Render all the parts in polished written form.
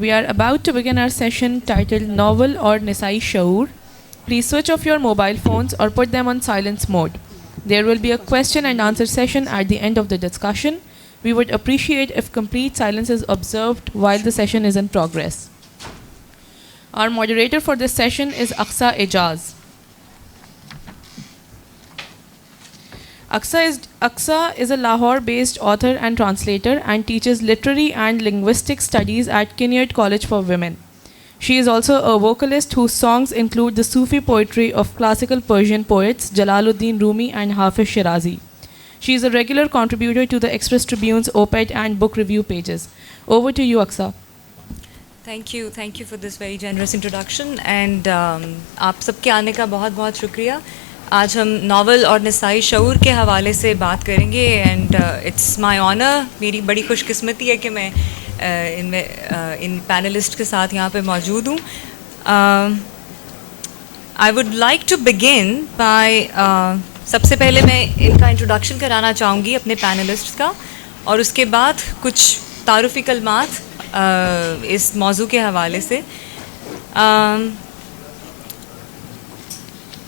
We are about to begin our session titled Novel or Nisai Shaur. Please switch off your mobile phones or put them on silence mode. There will be a question and answer session at the end of the discussion. We would appreciate if complete silence is observed while the session is in progress. Our moderator for this session is Aqsa Ejaz. Aqsa is a Lahore-based author and translator and teaches literary and linguistic studies at Kinnaird College for Women. She is also a vocalist whose songs include the Sufi poetry of classical Persian poets Jalaluddin Rumi and Hafiz Shirazi. She is a regular contributor to the Express Tribune's op-ed and book review pages. Over to you, Aqsa. Thank you for this very generous introduction and آپ سب کے آنے کا بہت بہت شکریہ. آج ہم novel اور نسائی شعور کے حوالے سے بات کریں گے اینڈ اٹس مائی آنر. میری بڑی خوش قسمتی ہے کہ میں ان پینلسٹ کے ساتھ یہاں پہ موجود ہوں. I would like to begin by سب سے پہلے میں ان کا انٹروڈکشن کرانا چاہوں گی اپنے پینلسٹ کا اور اس کے بعد کچھ تعارفی کلمات اس موضوع کے حوالے سے.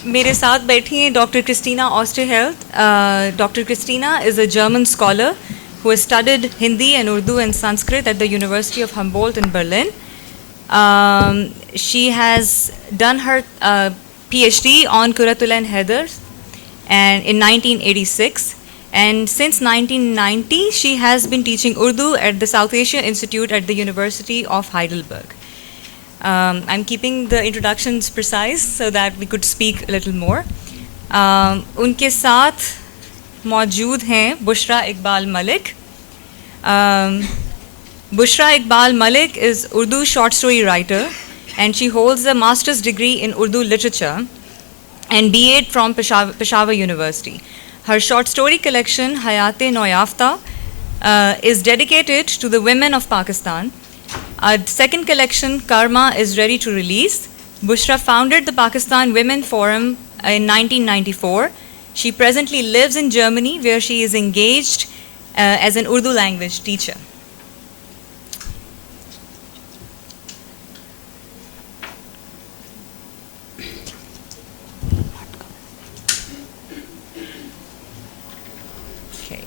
میرے ساتھ بیٹھی ہیں doctor Christina Oesterheld. Doctor Christina is a German scholar who has studied Hindi and Urdu and Sanskrit at the University of Humboldt in Berlin. She has done her PhD on Quratul Ain Haider and in 1986, and since 1990 she has been teaching Urdu at the South Asia Institute at the University of Heidelberg. I'm keeping the introductions precise so that we could speak a little more. ان کے ساتھ موجود ہیں بشرا اقبال ملک. بشرا اقبال ملک is Urdu short story writer and she holds a master's degree in Urdu literature and BA from Peshawar University. Her short story collection Hayat-e Noyafta is dedicated to the women of Pakistan. Our second collection Karma is ready to release. Bushra founded the Pakistan Women Forum in 1994. She presently lives in Germany where she is engaged as an Urdu language teacher. Okay.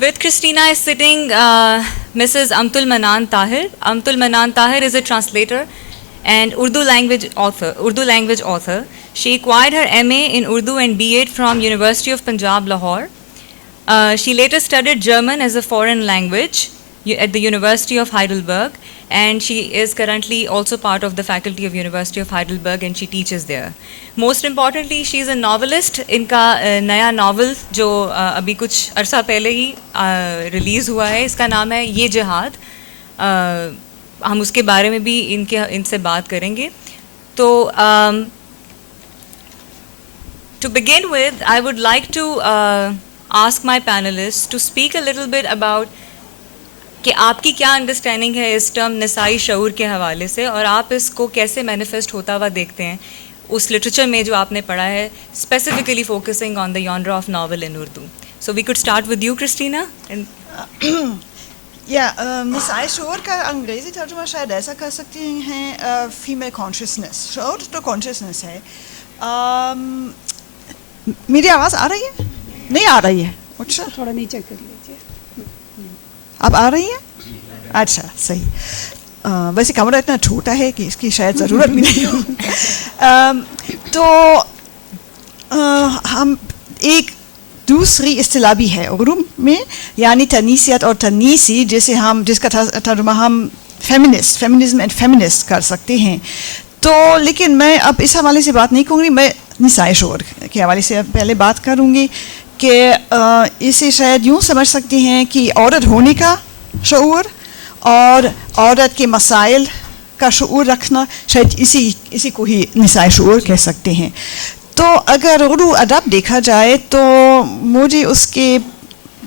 With Christina is sitting Mrs. Amtul Manan Tahir. Amtul Manan Tahir is a translator and Urdu language author. She acquired her MA in Urdu and B.Ed from University of Punjab, Lahore. She later studied German as a foreign language at the University of Heidelberg, and she is currently also part of the faculty of University of Heidelberg and she teaches there. Most importantly, she is a novelist. ان کا نیا novel جو ابھی کچھ عرصہ پہلے ہی release ہوا ہے اس کا نام ہے یہ جہاد. ہم اس کے بارے میں بھی ان سے بات کریں گے. تو to begin with, I would like to ask my panelists to speak a little bit about کہ آپ کی کیا انڈرسٹینڈنگ ہے اس ٹرم نسائی شعور کے حوالے سے اور آپ اس کو کیسے مینیفیسٹ ہوتا ہوا دیکھتے ہیں اس لٹریچر میں جو آپ نے پڑھا ہے, specifically focusing on the genre of novel in Urdu. So we could start with you Christina. نسائی شعور کا انگریزی ترجمہ شاید ایسا کر سکتی ہیں فیمیل کانشیسنس. شعور تو کانشیسنس ہے. میری آواز آ رہی ہے؟ نہیں آ رہی ہے؟ اچھا تھوڑا نیچے کر لیجیے. اب آ رہی ہے؟ اچھا صحیح. ویسے کمرہ اتنا چھوٹا ہے کہ اس کی شاید ضرورت بھی نہیں ہو. تو ہم ایک دوسری اصطلاح بھی ہے اردو میں, یعنی تنیسیت اور تنیسی, جس کا ترجمہ ہم فیمنزم اینڈ فیمنسٹ کر سکتے ہیں. تو لیکن میں اب اس حوالے سے بات نہیں کروں گی, میں نسائی شعور کے حوالے سے پہلے بات کروں گی کہ اسے شاید یوں سمجھ سکتے ہیں کہ عورت ہونے کا شعور اور عورت کے مسائل کا شعور رکھنا, شاید اسی کو ہی نسائی شعور کہہ سکتے ہیں. تو اگر اردو ادب دیکھا جائے تو مجھے اس کے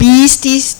20-30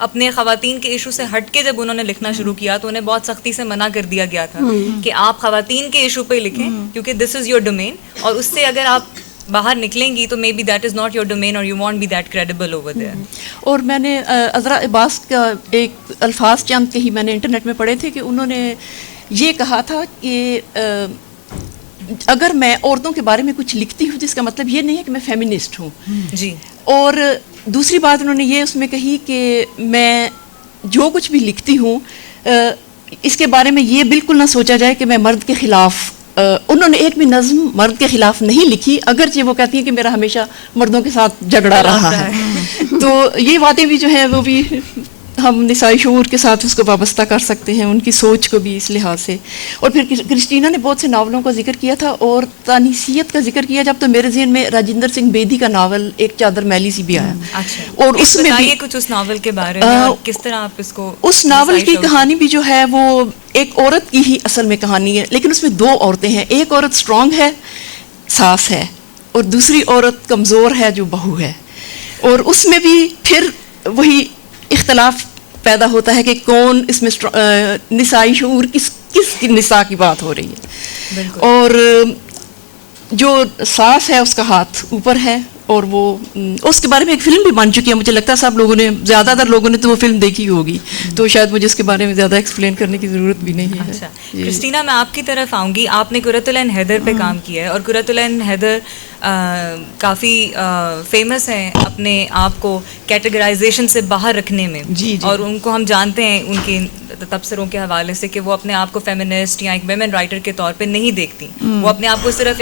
اپنے خواتین کے ایشو سے ہٹ کے جب انہوں نے لکھنا شروع کیا تو انہیں بہت سختی سے منع کر دیا گیا تھا کہ آپ خواتین کے ایشو پہ لکھیں کیونکہ دس از یور ڈومین, اور اس سے اگر آپ باہر نکلیں گی تو may be that is not your domain اور you want be that credible over there. اور میں نے عذرا عباس کا ایک الفاظ چند کہیں میں نے انٹرنیٹ میں پڑھے تھے کہ انہوں نے یہ کہا تھا کہ اگر میں عورتوں کے بارے میں کچھ لکھتی ہوں جس کا مطلب یہ نہیں ہے کہ میں فیمنسٹ ہوں. جی. اور دوسری بات انہوں نے یہ اس میں کہی کہ میں جو کچھ بھی لکھتی ہوں اس کے بارے میں یہ بالکل نہ سوچا جائے کہ میں مرد کے خلاف, انہوں نے ایک بھی نظم مرد کے خلاف نہیں لکھی, اگرچہ وہ کہتی ہیں کہ میرا ہمیشہ مردوں کے ساتھ جھگڑا رہا ہے. تو یہ باتیں بھی جو ہیں وہ بھی ہم نسائی شعور کے ساتھ اس کو وابستہ کر سکتے ہیں, ان کی سوچ کو بھی اس لحاظ سے. اور پھر کرسٹینا نے بہت سے ناولوں کا ذکر کیا تھا اور تانیسیت کا ذکر کیا جب تو میرے ذہن میں راجندر سنگھ بیدی کا ناول ایک چادر میلی سی بھی آیا. اور اس میں بھی کچھ اس ناول کے بارے میں کس طرح آپ اس کو, اس ناول کی کہانی بھی جو ہے وہ ایک عورت کی ہی اصل میں کہانی ہے, لیکن اس میں دو عورتیں ہیں, ایک عورت اسٹرانگ ہے ساس ہے اور دوسری عورت کمزور ہے جو بہو ہے. اور اس میں بھی پھر وہی اختلاف پیدا ہوتا ہے کہ کون اس میں نسائی شعور کس نساء کی بات ہو رہی ہے. اور جو ساس ہے اس کا ہاتھ اوپر ہے, اور وہ اس کے بارے میں ایک فلم بھی بن چکی ہے, مجھے لگتا ہے سب لوگوں نے, زیادہ تر لوگوں نے تو وہ فلم دیکھی ہوگی, تو شاید مجھے اس کے بارے میں زیادہ ایکسپلین کرنے کی ضرورت بھی نہیں ہے. اچھا کرسٹینا, میں آپ کی طرف آؤں گی. آپ نے قرۃ العین حیدر پہ کام کیا ہے اور قرۃ العین حیدر کافی فیمس ہیں اپنے آپ کو کیٹیگرائزیشن سے باہر رکھنے میں, اور ان کو ہم جانتے ہیں ان کے تبصروں کے حوالے سے کہ وہ اپنے آپ کو فیمنسٹ یا ایک ویمن رائٹر کے طور پہ نہیں دیکھتی, وہ اپنے آپ کو صرف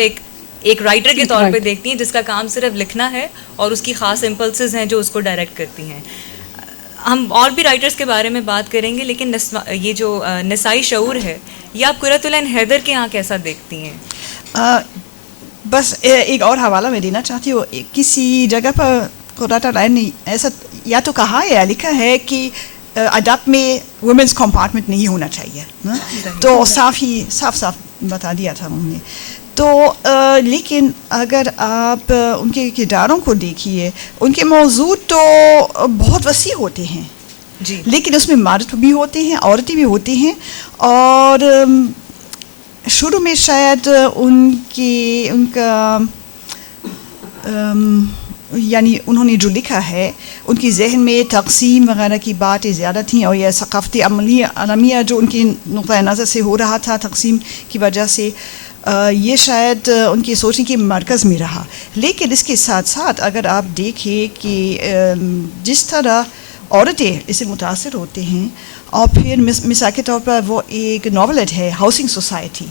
ایک رائٹر کے طور پہ دیکھتی ہیں جس کا کام صرف لکھنا ہے اور اس کی خاص امپلسز ہیں جو اس کو ڈائریکٹ کرتی ہیں. ہم اور بھی رائٹرز کے بارے میں بات کریں گے, لیکن یہ جو نسائی شعور ہے یہ آپ قرۃ العین حیدر کے یہاں کیسا دیکھتی ہیں؟ بس ایک اور حوالہ میں دینا چاہتی ہوں. کسی جگہ پر قرۃ العین نے ایسا یا تو کہا یا لکھا ہے کہ ادب میں وومنس کمپارٹمنٹ نہیں ہونا چاہیے, تو صاف بتا دیا تھا انہوں نے. تو لیکن اگر آپ ان کے کرداروں کو دیکھیے, ان کے موضوع تو بہت وسیع ہوتے ہیں, لیکن اس میں مرد بھی ہوتے ہیں, عورتیں بھی ہوتی ہیں. اور شروع میں شاید ان کا یعنی انہوں نے جو لکھا ہے ان کی ذہن میں تقسیم وغیرہ کی باتیں زیادہ تھیں, اور یہ ثقافتی عالمیہ جو ان کی نقطۂ نظر سے ہو رہا تھا تقسیم کی وجہ سے, یہ شاید ان کی سوچنے کے مرکز میں رہا. لیکن اس کے ساتھ ساتھ اگر آپ دیکھیں کہ جس طرح عورتیں اس سے متاثر ہوتے ہیں, اور پھر مثال کے طور پر وہ ایک ناولٹ ہے ہاؤسنگ سوسائٹی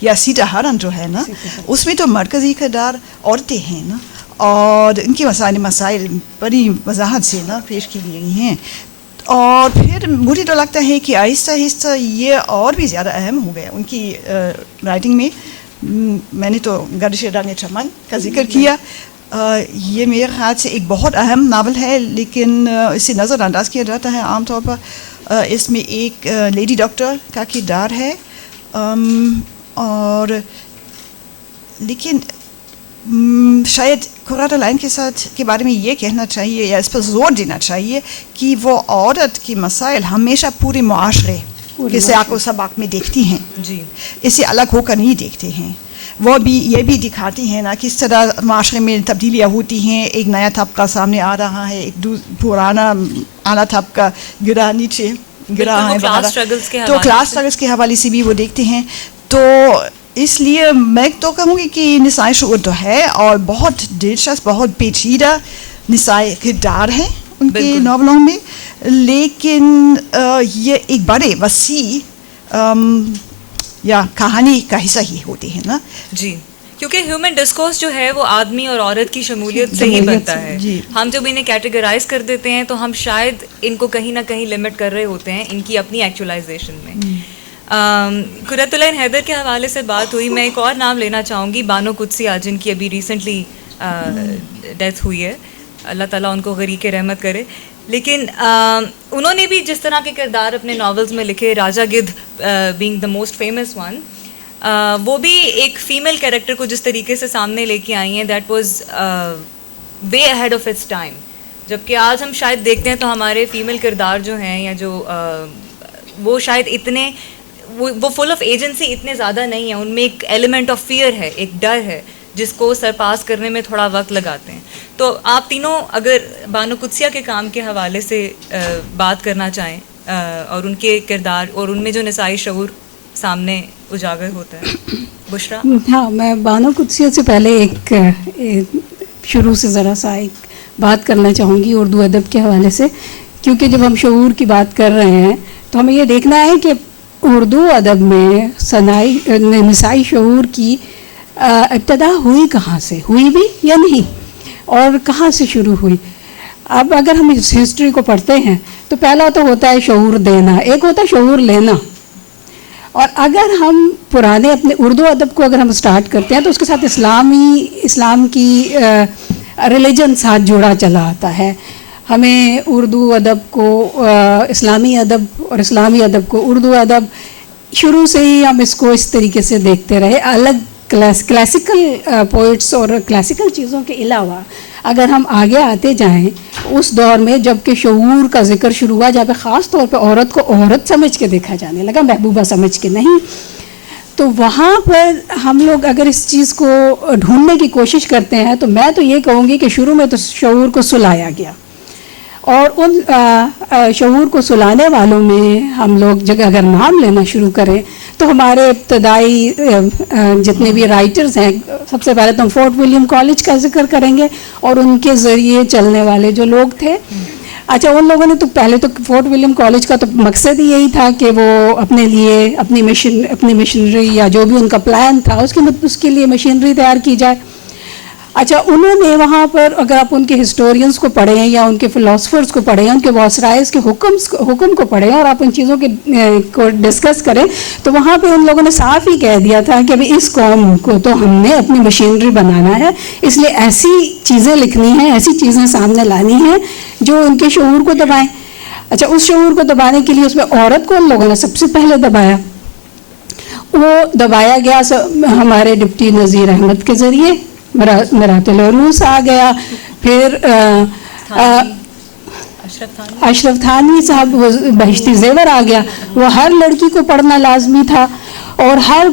یا سیتا ہرن جو ہے نا, اس میں تو مرکزی کردار عورتیں ہیں نا, اور ان کے مسائل بڑی وضاحت سے نا پیش کی گئی ہیں. اور پھر مجھے تو لگتا ہے کہ آہستہ آہستہ یہ اور بھی زیادہ اہم ہو گیا ان کی رائٹنگ میں. میں نے تو گردش رنگ چمن کا ذکر کیا, یہ میرے خیال سے ایک بہت اہم ناول ہے, لیکن اسے نظر انداز کیا جاتا ہے عام طور پر. اس میں ایک لیڈی ڈاکٹر کا کردار ہے, اور لیکن شاید قرۃ العین کے بارے میں یہ کہنا چاہیے یا اس پر زور دینا چاہیے کہ وہ عورت کے مسائل ہمیشہ پورے معاشرے کے سیاق و سباق میں دیکھتی ہیں, اسے الگ ہو کر نہیں دیکھتے ہیں. وہ بھی یہ بھی دکھاتی ہیں نا کس طرح معاشرے میں تبدیلیاں ہوتی ہیں, ایک نیا طبقہ سامنے آ رہا ہے, ایک پرانا اعلیٰ طبقہ گرا نیچے گرا ہے, تو کلاس اسٹرگلس کے حوالے سے بھی وہ دیکھتے ہیں. تو اس لیے میں تو کہوں گی کہ نسائی شعور تو ہے, اور بہت دلچسپ بہت پیچیدہ نسائی کردار ہیں ان کے ناولوں میں, لیکن یہ ایک بڑے وسیع یا کہانی کا حصہ ہی ہوتے ہیں نا. جی, کیونکہ ہیومن ڈسکورس جو ہے وہ آدمی اور عورت کی شمولیت سے ہی بنتا ہے. ہم جب انہیں کیٹیگرائز کر دیتے ہیں تو ہم شاید ان کو کہیں نہ کہیں لمٹ کر رہے ہوتے ہیں ان کی اپنی ایکچولائزیشن میں. قرۃ العین حیدر کے حوالے سے بات ہوئی, میں ایک اور نام لینا چاہوں گی, بانو قدسیہ, جن کی ابھی ریسنٹلی ڈیتھ ہوئی ہے, اللہ تعالیٰ ان کو غریق رحمت کرے. لیکن انہوں نے بھی جس طرح کے کردار اپنے ناولز میں لکھے, Raja Gidh being the most famous one, وہ بھی ایک فیمیل کیریکٹر کو جس طریقے سے سامنے لے کے آئی ہیں, that was way ahead of its time. جبکہ آج ہم شاید دیکھتے ہیں تو ہمارے فیمیل کردار جو ہیں یا جو وہ شاید اتنے وہ فل آف ایجنسی اتنے زیادہ نہیں ہیں, ان میں ایک ایلیمنٹ آف فیئر ہے, ایک ڈر ہے جس کو سرپاس کرنے میں تھوڑا وقت لگاتے ہیں. تو آپ تینوں اگر بانو قدسیہ کے کام کے حوالے سے بات کرنا چاہیں اور ان کے کردار اور ان میں جو نسائی شعور سامنے اجاگر ہوتا ہے. بشرا. ہاں, میں بانو قدسیہ سے پہلے ایک شروع سے ذرا سا ایک بات کرنا چاہوں گی اردو ادب کے حوالے سے, کیونکہ جب ہم شعور کی بات کر رہے ہیں تو ہمیں یہ دیکھنا ہے کہ اردو ادب میں نسائی شعور کی ابتدا ہوئی کہاں سے, ہوئی بھی یا نہیں, اور کہاں سے شروع ہوئی. اب اگر ہم اس ہسٹری کو پڑھتے ہیں تو پہلا تو ہوتا ہے شعور دینا, ایک ہوتا ہے شعور لینا. اور اگر ہم پرانے اپنے اردو ادب کو اگر ہم سٹارٹ کرتے ہیں تو اس کے ساتھ اسلام کی ریلیجن ساتھ جوڑا چلا آتا ہے. ہمیں اردو ادب کو اسلامی ادب اور اسلامی ادب کو اردو ادب شروع سے ہی ہم اس کو اس طریقے سے دیکھتے رہے. الگ کلاسیکل پوئٹس اور کلاسیکل چیزوں کے علاوہ اگر ہم آگے آتے جائیں اس دور میں جب کہ شعور کا ذکر شروع ہوا, جہاں پہ خاص طور پہ عورت کو عورت سمجھ کے دیکھا جانے لگا, محبوبہ سمجھ کے نہیں, تو وہاں پر ہم لوگ اگر اس چیز کو ڈھونڈنے کی کوشش کرتے ہیں تو میں تو یہ کہوں گی کہ شروع میں تو شعور کو سلایا گیا, اور ان شعور کو سلانے والوں میں ہم لوگ اگر نام لینا شروع کریں تو ہمارے ابتدائی جتنے بھی رائٹرز ہیں, سب سے پہلے تو ہم فورٹ ولیم کالج کا ذکر کریں گے اور ان کے ذریعے چلنے والے جو لوگ تھے. اچھا, ان لوگوں نے تو پہلے تو فورٹ ولیم کالج کا تو مقصد ہی یہی تھا کہ وہ اپنے لیے اپنی مشنری یا جو بھی ان کا پلان تھا اس کے لیے مشینری تیار کی جائے. اچھا, انہوں نے وہاں پر اگر آپ ان کے ہسٹورینس کو پڑھیں یا ان کے فلاسفرز کو پڑھیں, ان کے واسرائز کے حکم کو پڑھیں اور آپ ان چیزوں کو ڈسکس کریں تو وہاں پہ ان لوگوں نے صاف ہی کہہ دیا تھا کہ ابھی اس قوم کو تو ہم نے اپنی مشینری بنانا ہے, اس لیے ایسی چیزیں لکھنی ہیں, ایسی چیزیں سامنے لانی ہیں جو ان کے شعور کو دبائیں. اچھا, اس شعور کو دبانے کے لیے اس میں عورت کو ان لوگوں نے سب سے پہلے دبایا. وہ دبایا گیا ہمارے ڈپٹی نذیر احمد کے ذریعے, مرات العروس آ گیا, پھر اشرف تھانوی صاحب بہشتی زیور آ گیا. وہ ہر لڑکی کو پڑھنا لازمی تھا اور ہر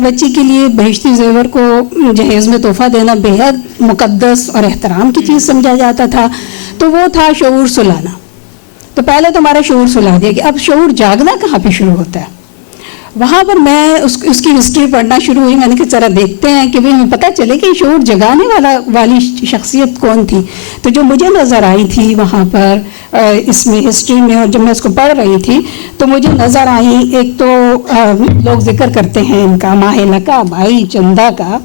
بچی کے لیے بہشتی زیور کو جہیز میں تحفہ دینا بے حد مقدس اور احترام کی چیز سمجھا جاتا تھا. تو وہ تھا شعور سلانا. تو پہلے تو ہمارا شعور سلا دیا کہ اب شعور جاگنا کہاں پہ شروع ہوتا ہے. وہاں پر میں اس کی ہسٹری پڑھنا شروع ہوئی, میں نے کہا ذرا دیکھتے ہیں کہ ہمیں پتہ چلے کہ شعور جگانے والی شخصیت کون تھی. تو جو مجھے نظر آئی تھی وہاں پر اس میں ہسٹری میں, اور جب میں اس کو پڑھ رہی تھی تو مجھے نظر آئی, ایک تو لوگ ذکر کرتے ہیں ان کا ماہلکہ بھائی چندہ کا,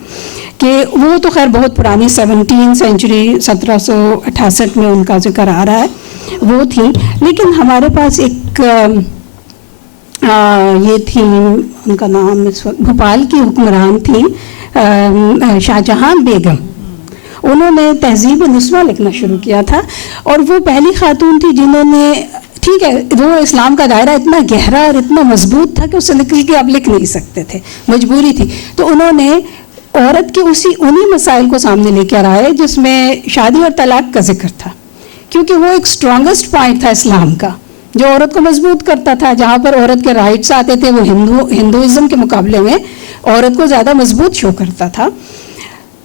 کہ وہ تو خیر بہت پرانی 17 سینچری 1768 میں ان کا ذکر آ رہا ہے, وہ تھی. لیکن ہمارے پاس ایک یہ تھی, ان کا نام اس وقت بھوپال کی حکمران تھی شاہ جہاں بیگم. انہوں نے تہذیب نسواں لکھنا شروع کیا تھا اور وہ پہلی خاتون تھی جنہوں نے, ٹھیک ہے وہ اسلام کا دائرہ اتنا گہرا اور اتنا مضبوط تھا کہ اس سے نکل کے آپ لکھ نہیں سکتے تھے, مجبوری تھی. تو انہوں نے عورت کے انہی مسائل کو سامنے لے کر آئے جس میں شادی اور طلاق کا ذکر تھا, کیونکہ وہ ایک اسٹرانگسٹ پوائنٹ تھا اسلام کا جو عورت کو مضبوط کرتا تھا. جہاں پر عورت کے رائٹس آتے تھے وہ ہندوازم کے مقابلے میں عورت کو زیادہ مضبوط شو کرتا تھا.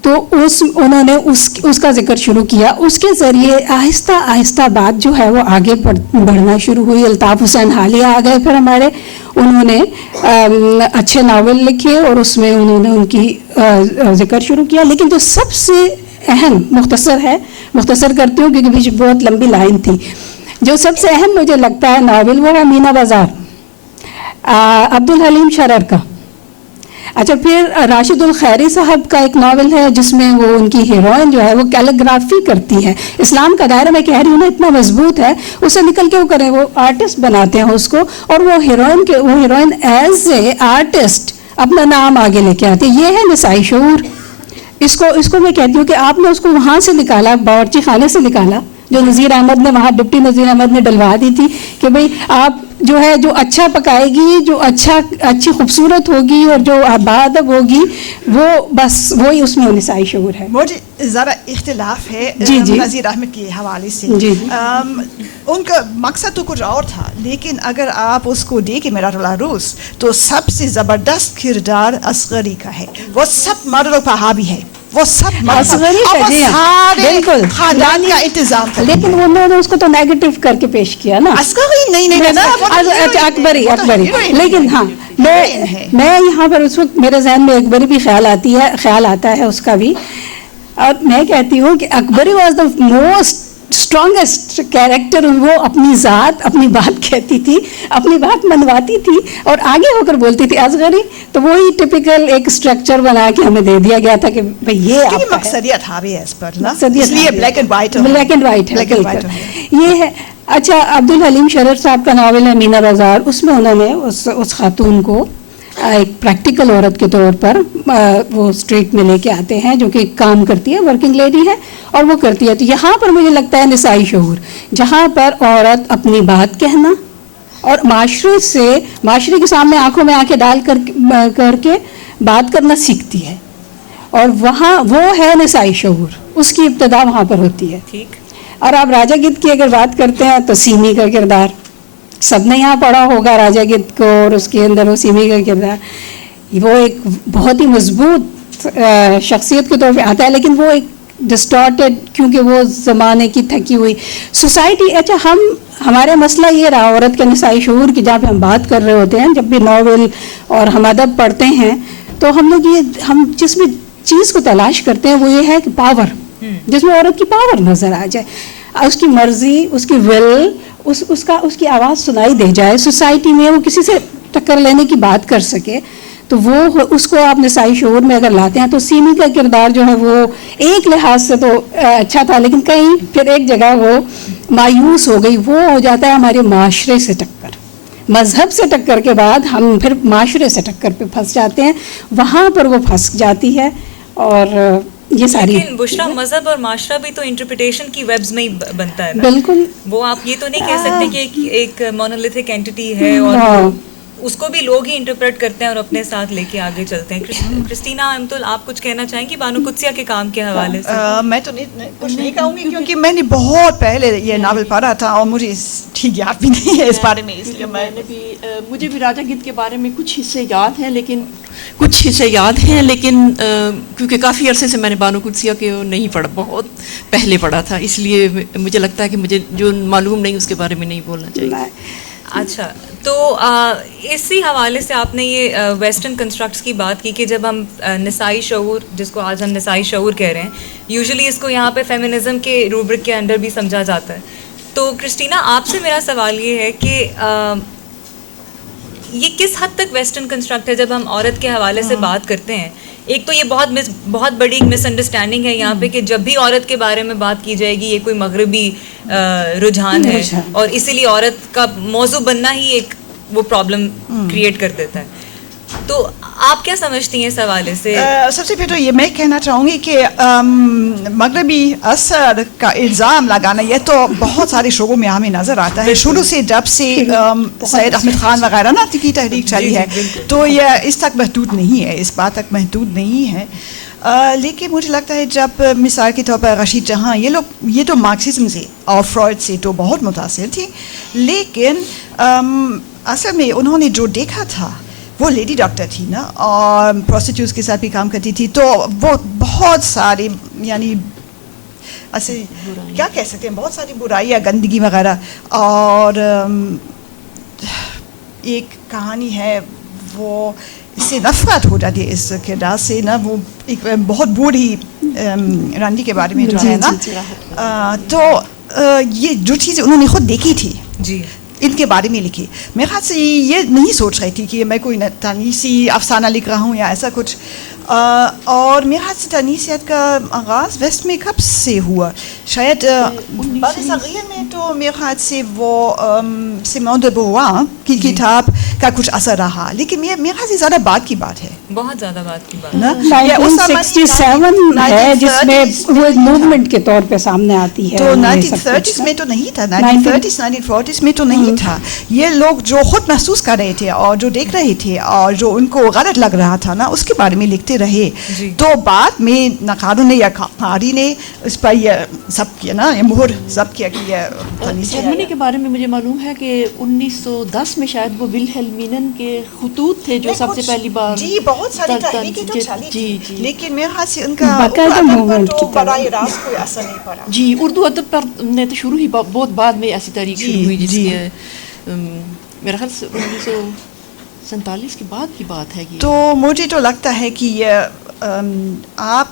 تو انہوں نے اس کا ذکر شروع کیا. اس کے ذریعے آہستہ آہستہ بات جو ہے وہ آگے بڑھنا شروع ہوئی. الطاف حسین حالیہ آ گئے پھر ہمارے, انہوں نے اچھے ناول لکھے اور اس میں انہوں نے ان کی ذکر شروع کیا. لیکن جو سب سے اہم, مختصر کرتی ہوں کیونکہ پیچھے بہت لمبی لائن تھی, جو سب سے اہم مجھے لگتا ہے ناول وہ ہے مینا بازار, عبدالحلیم شرر کا. اچھا, پھر راشد الخیری صاحب کا ایک ناول ہے جس میں وہ ان کی ہیروئن جو ہے وہ کیلیگرافی کرتی ہے. اسلام کا دائرہ میں کہہ رہی ہوں نا اتنا مضبوط ہے, اس سے نکل کے وہ کریں, وہ آرٹسٹ بناتے ہیں اس کو, اور وہ ہیروئن ایز اے آرٹسٹ اپنا نام آگے لے کے آتی ہے. یہ ہے نسائی شعور. اس کو میں کہتی ہوں کہ آپ نے اس کو وہاں سے نکالا, باورچی خانے سے نکالا, جو نذیر احمد نے وہاں ڈپٹی نذیر احمد نے ڈلوا دی تھی کہ بھئی آپ جو ہے جو اچھا پکائے گی, جو اچھی خوبصورت ہوگی اور جو باادب ہوگی, وہ بس وہی اس میں نسائی شعور ہے. مجھے ذرا اختلاف ہے نذیر احمد کے حوالے سے. ان کا مقصد تو کچھ اور تھا, لیکن اگر آپ اس کو دیکھیں میرا العروس تو سب سے زبردست کردار اصغری کا ہے. وہ سب مرد پر حاوی ہے, وہ سب اصغری کا جی بالکل خاندان کا انتظام تھا. لیکن انہوں نے اس کو تو نیگیٹو کر کے پیش کیا نا. اصغری نہیں اکبری. لیکن ہاں میں یہاں پر اس وقت میرے ذہن میں اکبری بھی خیال آتا ہے اس کا بھی, اور میں کہتی ہوں کہ Akbari was the most strongest character. وہ اپنی ذات اپنی بات کہتی تھی, اپنی بات منواتی تھی اور آگے ہو کر بولتی تھی. اصغری تو وہی ٹپیکل ایک اسٹرکچر بنا کے ہمیں دے دیا گیا تھا کہ بھئی یہ مقصدیت حاوی ہے اس پر نا, اس لیے بلیک اینڈ وائٹ یہ ہے. اچھا, عبدالحلیم شرر صاحب کا ناول ہے مینا بازار, اس میں انہوں نے اس خاتون کو ایک پریکٹیکل عورت کے طور پر وہ اسٹریٹ میں لے کے آتے ہیں, جو کہ کام کرتی ہے, ورکنگ لیڈی ہے اور وہ کرتی ہے. تو یہاں پر مجھے لگتا ہے نسائی شعور, جہاں پر عورت اپنی بات کہنا اور معاشرے کے سامنے آنکھوں میں آنکھیں ڈال کر کے بات کرنا سیکھتی ہے, اور وہاں وہ ہے نسائی شعور, اس کی ابتدا وہاں پر ہوتی ہے. ٹھیک. اور آپ راجا گدھ کی اگر بات کرتے ہیں تو سیمی کا کردار سب نے یہاں پڑھا ہوگا, راجا گدھ کو, اور اس کے اندر وہ سیمی کا کردار, وہ ایک بہت ہی مضبوط شخصیت کے طور پہ آتا ہے, لیکن وہ ایک ڈسٹارٹیڈ, کیونکہ وہ زمانے کی تھکی ہوئی سوسائٹی. اچھا, ہمارے مسئلہ یہ رہا عورت کے نسائی شعور کی, جہاں پہ ہم بات کر رہے ہوتے ہیں, جب بھی ناول اور ہم ادب پڑھتے ہیں تو ہم جس بھی چیز کو تلاش کرتے ہیں وہ یہ ہے کہ پاور, جس میں عورت کی پاور نظر آ جائے, اس کی مرضی, اس کی ول, اس کی آواز سنائی دے جائے سوسائٹی میں, وہ کسی سے ٹکر لینے کی بات کر سکے. تو وہ اس کو آپ نسائی شعور میں اگر لاتے ہیں تو سیمی کا کردار جو ہے وہ ایک لحاظ سے تو اچھا تھا, لیکن کہیں پھر ایک جگہ وہ مایوس ہو گئی. وہ ہو جاتا ہے ہمارے معاشرے سے ٹکر, مذہب سے ٹکر کے بعد ہم پھر معاشرے سے ٹکر پہ پھنس جاتے ہیں, وہاں پر وہ پھنس جاتی ہے. اور یہ ساری لیکن بشرا مذہب اور معاشرہ بھی تو انٹرپریٹیشن کی ویبز میں ہی بنتا ہے نا. بالکل, وہ آپ یہ تو نہیں کہہ سکتے کہ ایک مونولیتھک اینٹی ہے اور اس کو بھی لوگ ہی انٹرپریٹ کرتے ہیں اور اپنے ساتھ لے کے آگے چلتے ہیں. کرسٹینا امتل, آپ کچھ کہنا چاہیں گی بانو قدسیہ کے کام کے حوالے سے؟ میں تو کچھ نہیں کہوں گی, کیونکہ میں نے بہت پہلے یہ ناول پڑھا تھا اور مجھے ٹھیک یاد بھی نہیں ہے اس بارے میں, اس لیے مجھے بھی راجا گدھ کے بارے میں کچھ حصے یاد ہیں, لیکن کیونکہ کافی عرصے سے میں نے بانو قدسیہ کے نہیں پڑھا, بہت پہلے پڑھا تھا, اس لیے مجھے لگتا ہے کہ مجھے جو معلوم نہیں اس کے بارے میں نہیں بولنا چاہیے. اچھا, تو اسی حوالے سے آپ نے یہ ویسٹرن کنسٹرکٹس کی بات کی کہ جب ہم نسائی شعور, جس کو آج ہم نسائی شعور کہہ رہے ہیں, یوزلی اس کو یہاں پہ فیمنزم کے روبرک کے انڈر بھی سمجھا جاتا ہے. تو کرسٹینا, آپ سے میرا سوال یہ ہے کہ یہ کس حد تک ویسٹرن کنسٹرکٹ ہے جب ہم عورت کے حوالے سے بات کرتے ہیں؟ ایک تو یہ بہت بڑی ایک مس انڈرسٹینڈنگ ہے یہاں پہ کہ جب بھی عورت کے بارے میں بات کی جائے گی یہ کوئی مغربی رجحان ہے, اور اسی لیے عورت کا موضوع بننا ہی ایک وہ پرابلم کریٹ کر دیتا ہے. تو آپ کیا سمجھتی ہیں اس حوالے سے؟ سب سے پہلے یہ میں کہنا چاہوں گی کہ مغربی اثر کا الزام لگانا یہ تو بہت سارے شعبوں میں ہمیں نظر آتا ہے شروع سے, جب سے سید احمد خان وغیرہ نا کی تحریک چلی ہے, تو یہ اس تک محدود نہیں ہے, اس بات تک محدود نہیں ہے. لیکن مجھے لگتا ہے جب مثال کے طور پر رشید جہاں یہ تو مارکسزم سے اور فرائڈ سے تو بہت متاثر تھی, لیکن اصل میں انہوں نے جو دیکھا تھا وہ لیڈی ڈاکٹر تھی نا, اور پروسٹیٹیوٹس کے ساتھ بھی کام کرتی تھی, تو وہ بہت ساری یعنی ایسے کیا کہہ سکتے ہیں, بہت ساری برائیاں, گندگی وغیرہ. اور ایک کہانی ہے وہ اس سے نفرت ہو جاتی ہے اس کردار سے نا, وہ ایک بہت بوڑھی رانڈی کے بارے میں جو ہے نا, تو یہ جو چیزیں انہوں نے خود دیکھی تھی جی ان کے بارے میں لکھی. میرے خیال سے یہ نہیں سوچ رہی تھی کہ میں کوئی تانیسی افسانہ لکھ رہا ہوں یا ایسا کچھ. اور میرے خیال سے تانیثیت کا آغاز ویسٹ میں کب سے ہوا؟ شاید بر صغیر میں تو میرے خیال سے وہ سیمون دے بووار کی کتاب کا کچھ اثر رہا، لیکن میرے خیال سے زیادہ بعد کی بات ہے، بہت زیادہ بات کی بات. 1967 ہے جس میں وہ ایک موومنٹ کے طور پہ سامنے آتی ہے. تو 1930s میں تو نہیں تھا، 1930s 1940s میں تو نہیں تھا. یہ لوگ جو خود محسوس کر رہے تھے اور جو دیکھ رہے تھے اور جو ان کو غلط لگ رہا تھا نا، اس کے بارے میں لکھتے رہے. تو بعد میں نقادوں نے یا قاری نے اس پر یہ سب کیا نا، یہ مہر سب کیا کہ یہ جرمنی کے بارے میں مجھے معلوم ہے کہ 1910 میں شاید وہ ولہیلمینن کے خطوط تھے جو سب سے پہلی بار. جی بہت ساری تحریکیں تو چلی تھی، لیکن میرے خیال سے ان کا باقاعدہ براہ راست کوئی اثر نہیں پڑا. جی اردو ادب پر نے تو شروع ہی بہت بعد میں ایسی تحریک شروع ہوئی جس کے میرا خیال سے 1947 کے بعد کی بات ہے. تو مجھے تو لگتا ہے کہ یہ آپ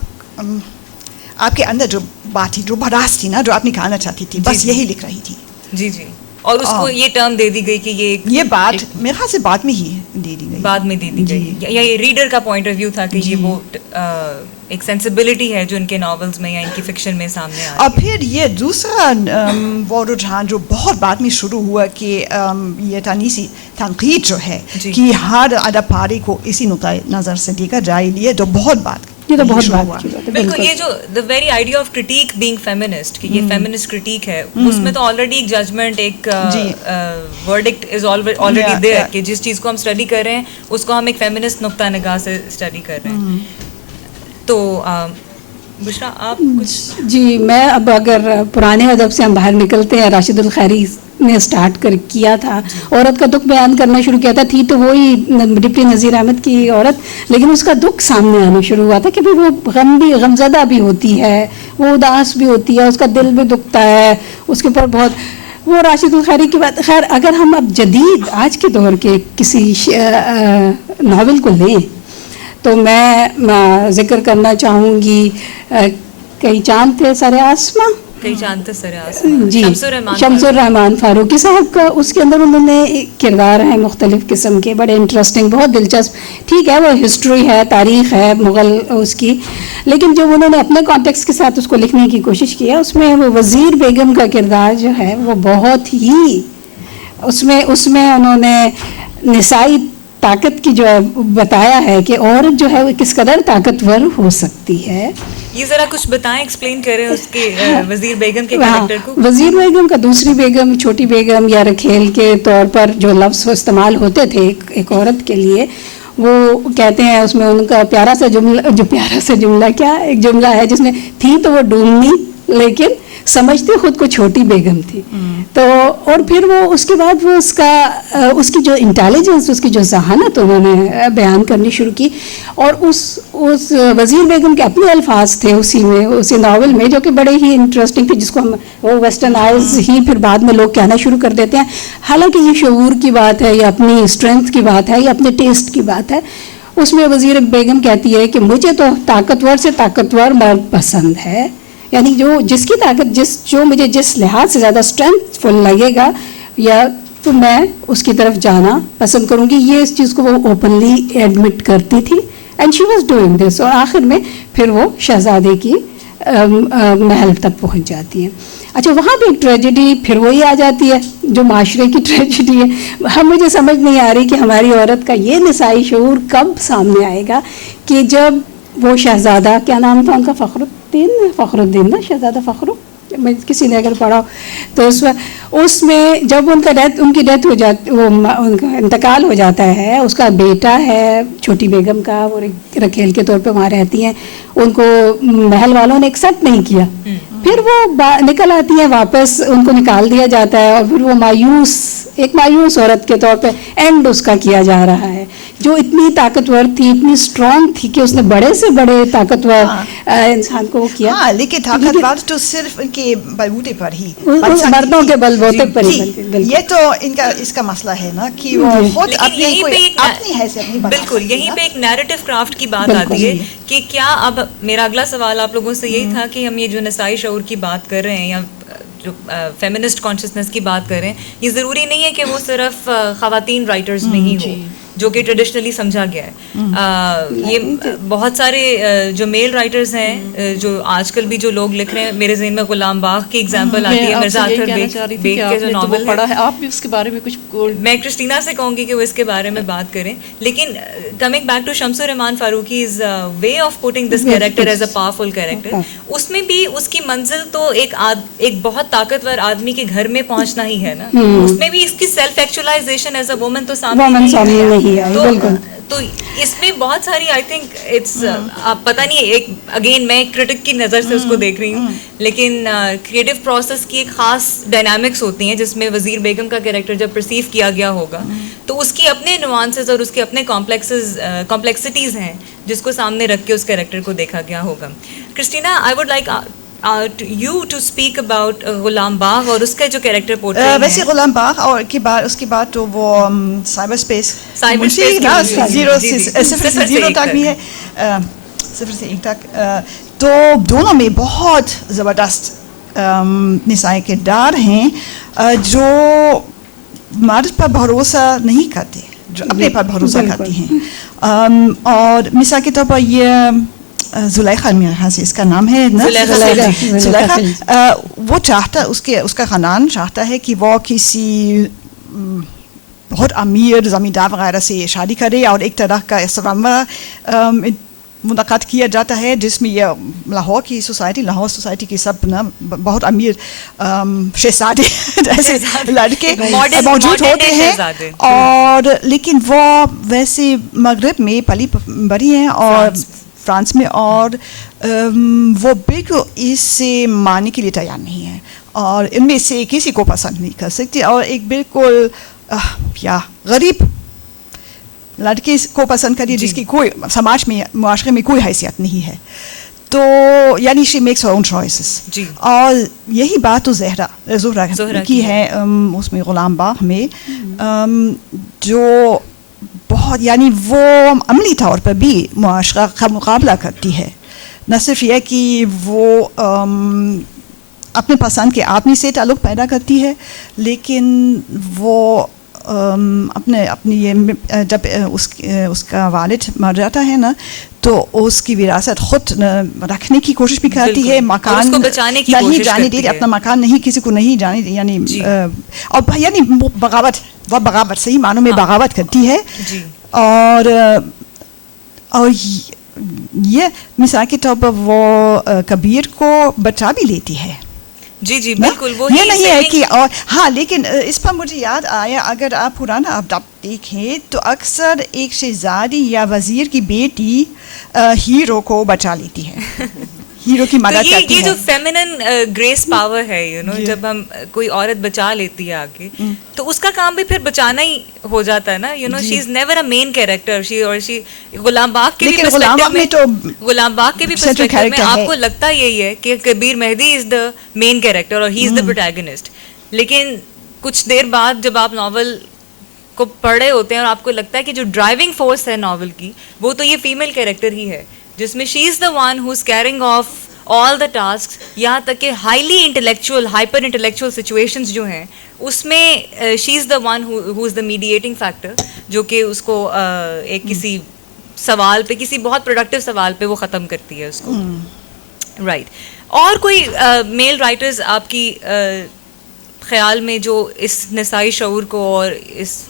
کے اندر جو بات تھی، جو بھڑاس تھی نا، جو آپ نکالنا چاہتی تھی، بس یہی لکھ رہی تھی. جی جی. اور اس کو یہ ٹرم دے دی گئی کہ یہ بات میرے خیال سے بعد میں ہی دے دی گئی، بعد میں دے دی گئی، یا یہ ریڈر کا پوائنٹ آف ویو تھا کہ یہ وہ ایک سینسیبلٹی ہے جو ان کے ناولز میں یا ان کی فکشن میں سامنے آئی. اور پھر یہ دوسرا وہ رجحان جو بہت بعد میں شروع ہوا کہ یہ تانیثی تنقید جو ہے کہ ہر ادب پارے کو اسی نقطۂ نظر سے دیکھا جائے، لیے تو بہت بات یہ تو بہت بات کی بات ہے. بالکل. یہ جو the very idea of critique being feminist کہ یہ فیمنسٹ کرٹیک ہے، اس میں تو آلریڈی ایک ججمنٹ، ایک ورڈکٹ از آلریڈی دیئر کہ جس چیز کو ہم اسٹڈی کر رہے ہیں اس کو ہم ایک فیمنسٹ نقطہ نگاہ سے اسٹڈی کر رہے ہیں. تو بشرا آپ کچھ؟ جی میں اب اگر پرانے ادب سے ہم باہر نکلتے ہیں، راشد الخیری نے اسٹارٹ کیا تھا، عورت کا دکھ بیان کرنا شروع کیا تھی تو وہی ڈپٹی نذیر احمد کی عورت، لیکن اس کا دکھ سامنے آنا شروع ہوا تھا کہ وہ غمزدہ بھی ہوتی ہے، وہ اداس بھی ہوتی ہے، اس کا دل بھی دکھتا ہے، اس کے اوپر بہت وہ راشد الخیری کی بات. خیر اگر ہم اب جدید آج کے دور کے کسی ناول کو لیں تو میں ذکر کرنا چاہوں گی کئی چاند تھے سر آسماں، کئی چاند تھے سر آسماں، جی شمس الرحمان فاروقی صاحب کا. اس کے اندر انہوں نے کردار ہیں مختلف قسم کے، بڑے انٹرسٹنگ، بہت دلچسپ. ٹھیک ہے وہ ہسٹری ہے، تاریخ ہے مغل اس کی، لیکن جب انہوں نے اپنے کانٹیکسٹ کے ساتھ اس کو لکھنے کی کوشش کی ہے، اس میں وہ وزیر بیگم کا کردار جو ہے وہ بہت ہی اس میں انہوں نے نسائی طاقت کی جو بتایا ہے کہ عورت جو ہے وہ کس قدر طاقتور ہو سکتی ہے. یہ ذرا کچھ بتائیں، ایکسپلین کریں اس کے وزیر بیگم کے کریکٹر کو. وزیر بیگم کا دوسری بیگم، چھوٹی بیگم یا رکھیل کے طور پر جو لفظ استعمال ہوتے تھے ایک عورت کے لیے، وہ کہتے ہیں اس میں ان کا پیارا سا جملہ کیا ایک جملہ ہے جس میں تھی تو وہ ڈھونڈنی لیکن سمجھتے خود کو چھوٹی بیگم تھی. تو اور پھر وہ اس کے بعد وہ اس کی جو انٹیلیجنس، اس کی جو ذہانت انہوں نے بیان کرنی شروع کی. اور اس وزیر بیگم کے اپنے الفاظ تھے اسی ناول میں جو کہ بڑے ہی انٹرسٹنگ تھے، جس کو ہم وہ ویسٹرن آئز ہی پھر بعد میں لوگ کہنا شروع کر دیتے ہیں، حالانکہ یہ شعور کی بات ہے یا اپنی اسٹرینتھ کی بات ہے یا اپنے ٹیسٹ کی بات ہے. اس میں وزیر بیگم کہتی ہے کہ مجھے تو طاقتور سے طاقتور مرد پسند ہے، یعنی جس کی طاقت جو مجھے جس لحاظ سے زیادہ اسٹرینتھ فل لگے گا یا تو میں اس کی طرف جانا پسند کروں گی. یہ اس چیز کو وہ اوپنلی ایڈمٹ کرتی تھی and she was doing this. اور آخر میں پھر وہ شہزادے کی محل تک پہنچ جاتی ہیں. اچھا وہاں پہ ایک ٹریجڈی پھر وہی آ جاتی ہے جو معاشرے کی ٹریجڈی ہے. ہم مجھے سمجھ نہیں آ رہی کہ ہماری عورت کا یہ نسائی شعور کب سامنے آئے گا کہ جب وہ شہزادہ، کیا نام تھا ان کا، فخر الدین نا، شہزادہ فخر، کسی نے اگر پڑھا تو اس میں جب ان کی ڈیتھ ہو جاتی، وہ ان کا انتقال ہو جاتا ہے، اس کا بیٹا ہے چھوٹی بیگم کا، وہ رکھیل کے طور پہ وہاں رہتی ہیں، ان کو محل والوں نے ایکسیپٹ نہیں کیا. پھر وہ نکل آتی ہیں واپس، ان کو نکال دیا جاتا ہے، اور پھر وہ ایک مایوس عورت کے طور پہ اینڈ اس کا کیا جا رہا ہے، جو اتنی طاقتور تھی، اتنی اسٹرانگ تھی کہ اس نے بڑے سے بڑے طاقتور انسان کو وہ کیا. لیکن طاقتور تو صرف ان کے بلبوتے پر ہی، مردوں کے بلبوتے پر ہی. یہ تو اس کا مسئلہ ہے نا کہ وہ خود اپنی حیثیت. بالکل یہیں پہ ایک نیریٹو کرافٹ کی بات آتی ہے کہ کیا اب میرا اگلا سوال آپ لوگوں سے یہی تھا کہ ہم یہ جو نسائی شعور کی بات کر رہے ہیں یا جو فیمنسٹ کانشسنس کی بات کر رہے ہیں، یہ ضروری نہیں ہے کہ وہ صرف خواتین رائٹرز میں ہی ہو. جو کہ ٹریڈیشنلی سمجھا گیا ہے. یہ بہت سارے جو میل رائٹرز ہیں جو آج کل بھی جو لوگ لکھ رہے ہیں, میرے ذہن میں غلام باغ کی ایگزامپل آتی ہے, مرزا اطہر بیگ کے جو ناول پڑھا ہے, آپ بھی اس کے بارے میں کچھ. میں کرسٹینا سے کہوں گی کہ وہ اس کے بارے میں بات کریں. لیکن coming back to Shams Ur-Rahman Faruqi's way of putting this character as a powerful character, اس میں بھی اس کی منزل تو ایک بہت طاقتور آدمی کے گھر میں پہنچنا ہی ہے نا. اس میں بھی اس کی self actualisation as a woman تو سامنے نہیں ہے. تو اس میں بہت ساری آئی تھنک اٹس آپ پتہ نہیں, ایک اگین میں کرٹک کی نظر سے اس کو دیکھ رہی ہوں, لیکن کریٹو پروسیس کی ایک خاص ڈائنامکس ہوتی ہیں جس میں وزیر بیگم کا کیریکٹر جب پرسیو کیا گیا ہوگا تو اس کی اپنے نوانسز اور اس کے اپنے کمپلیکسٹیز ہیں جس کو سامنے رکھ کے اس کیریکٹر کو دیکھا گیا ہوگا. Christina, I would like you to speak about Ghulam باغ اور اس کا جو کیریکٹر پورٹریٹ ہے. ویسے غلام باغ اور اس کے بعد تو وہ سائبر اسپیس صفر سے زیرو تک بھی ہے, 0 سے 1 تک, تو دونوں میں بہت زبردست نسائی کردار ہیں جو مرد پر بھروسہ نہیں کرتے, جو اپنے پر بھروسہ کرتی ہیں. اور مثال کے طور پر یہ زلیخا, میرے خیال سے اس کا نام ہے نا, زلیخا, وہ چاہتا اس کا خاندان چاہتا ہے کہ وہ کسی بہت امیر زمیندار وغیرہ سے شادی کرے, اور ایک طرح کا استعمال منعقد کیا جاتا ہے جس میں یہ لاہور سوسائٹی کی سب نا بہت امیر شہزادے ایسے لڑکے موجود ہوتے ہیں, اور لیکن وہ ویسے مغرب میں پلی بڑھی ہیں اور فرانس میں, اور وہ بالکل اس سے ماننے کے لیے تیار نہیں ہے, اور ان میں سے کسی کو پسند نہیں کر سکتی, اور ایک بالکل غریب لڑکے کو پسند کریے جس کی کوئی سماج میں معاشرے میں کوئی حیثیت نہیں ہے. تو یعنی she makes Hare own choices. اور یہی بات تو زہرا کی ہے اس میں غلام باغ میں, جو بہت یعنی وہ عملی طور پر بھی معاشرہ کا مقابلہ کرتی ہے. نہ صرف یہ کہ وہ اپنے پسند کے آدمی سے تعلق پیدا کرتی ہے, لیکن وہ اپنی یہ جب اس کا والد مر جاتا ہے نا, تو اس کی وراثت خود رکھنے کی کوشش بھی کرتی ہے, مکان نہیں جانے دیتی, اپنا مکان نہیں کسی کو نہیں جانے, یعنی اور یعنی بغاوت صحیح معنوں میں بغاوت کرتی ہے. اور یہ مثال کے طور پر وہ کبیر کو بچا بھی لیتی ہے. جی بالکل, وہ یہ نہیں ہے کہ اور ہاں, لیکن اس پر مجھے یاد آیا, اگر آپ پرانا ادب دیکھیں تو اکثر ایک شہزادی یا وزیر کی بیٹی ہیرو کو بچا لیتی ہے, ہیرو کی مدد کرتی ہے. یہ جو فیمنن گریس پاور ہے, جب ہم کوئی عورت بچا لیتی ہے آگے, تو اس کا کام بھی پھر بچانا ہی ہو جاتا ہے نا. She is never a main character. Ghulam Bagh کے بھی پرسپیکٹو میں آپ کو لگتا یہی ہے کہ کبیر مہدی از دا مین کیریکٹر اور ہی از دا پروٹیگنسٹ, لیکن کچھ دیر بعد جب آپ ناول کو پڑھ رہے ہوتے ہیں اور آپ کو لگتا ہے کہ جو ڈرائیونگ فورس ہے ناول کی وہ تو یہ فیمیل کیریکٹر ہی ہے, جس میں she is the one who is caring of all the task, یہاں تک کہ highly intellectual hyper intellectual situations جو ہیں اس میں she is the one who is the mediating factor, جو کہ اس کو ایک کسی سوال پہ, کسی بہت پروڈکٹیو سوال پہ وہ ختم کرتی ہے اس کو. رائٹ. اور کوئی میل رائٹرز آپ کی خیال میں جو اس نسائی شعور کو اور اس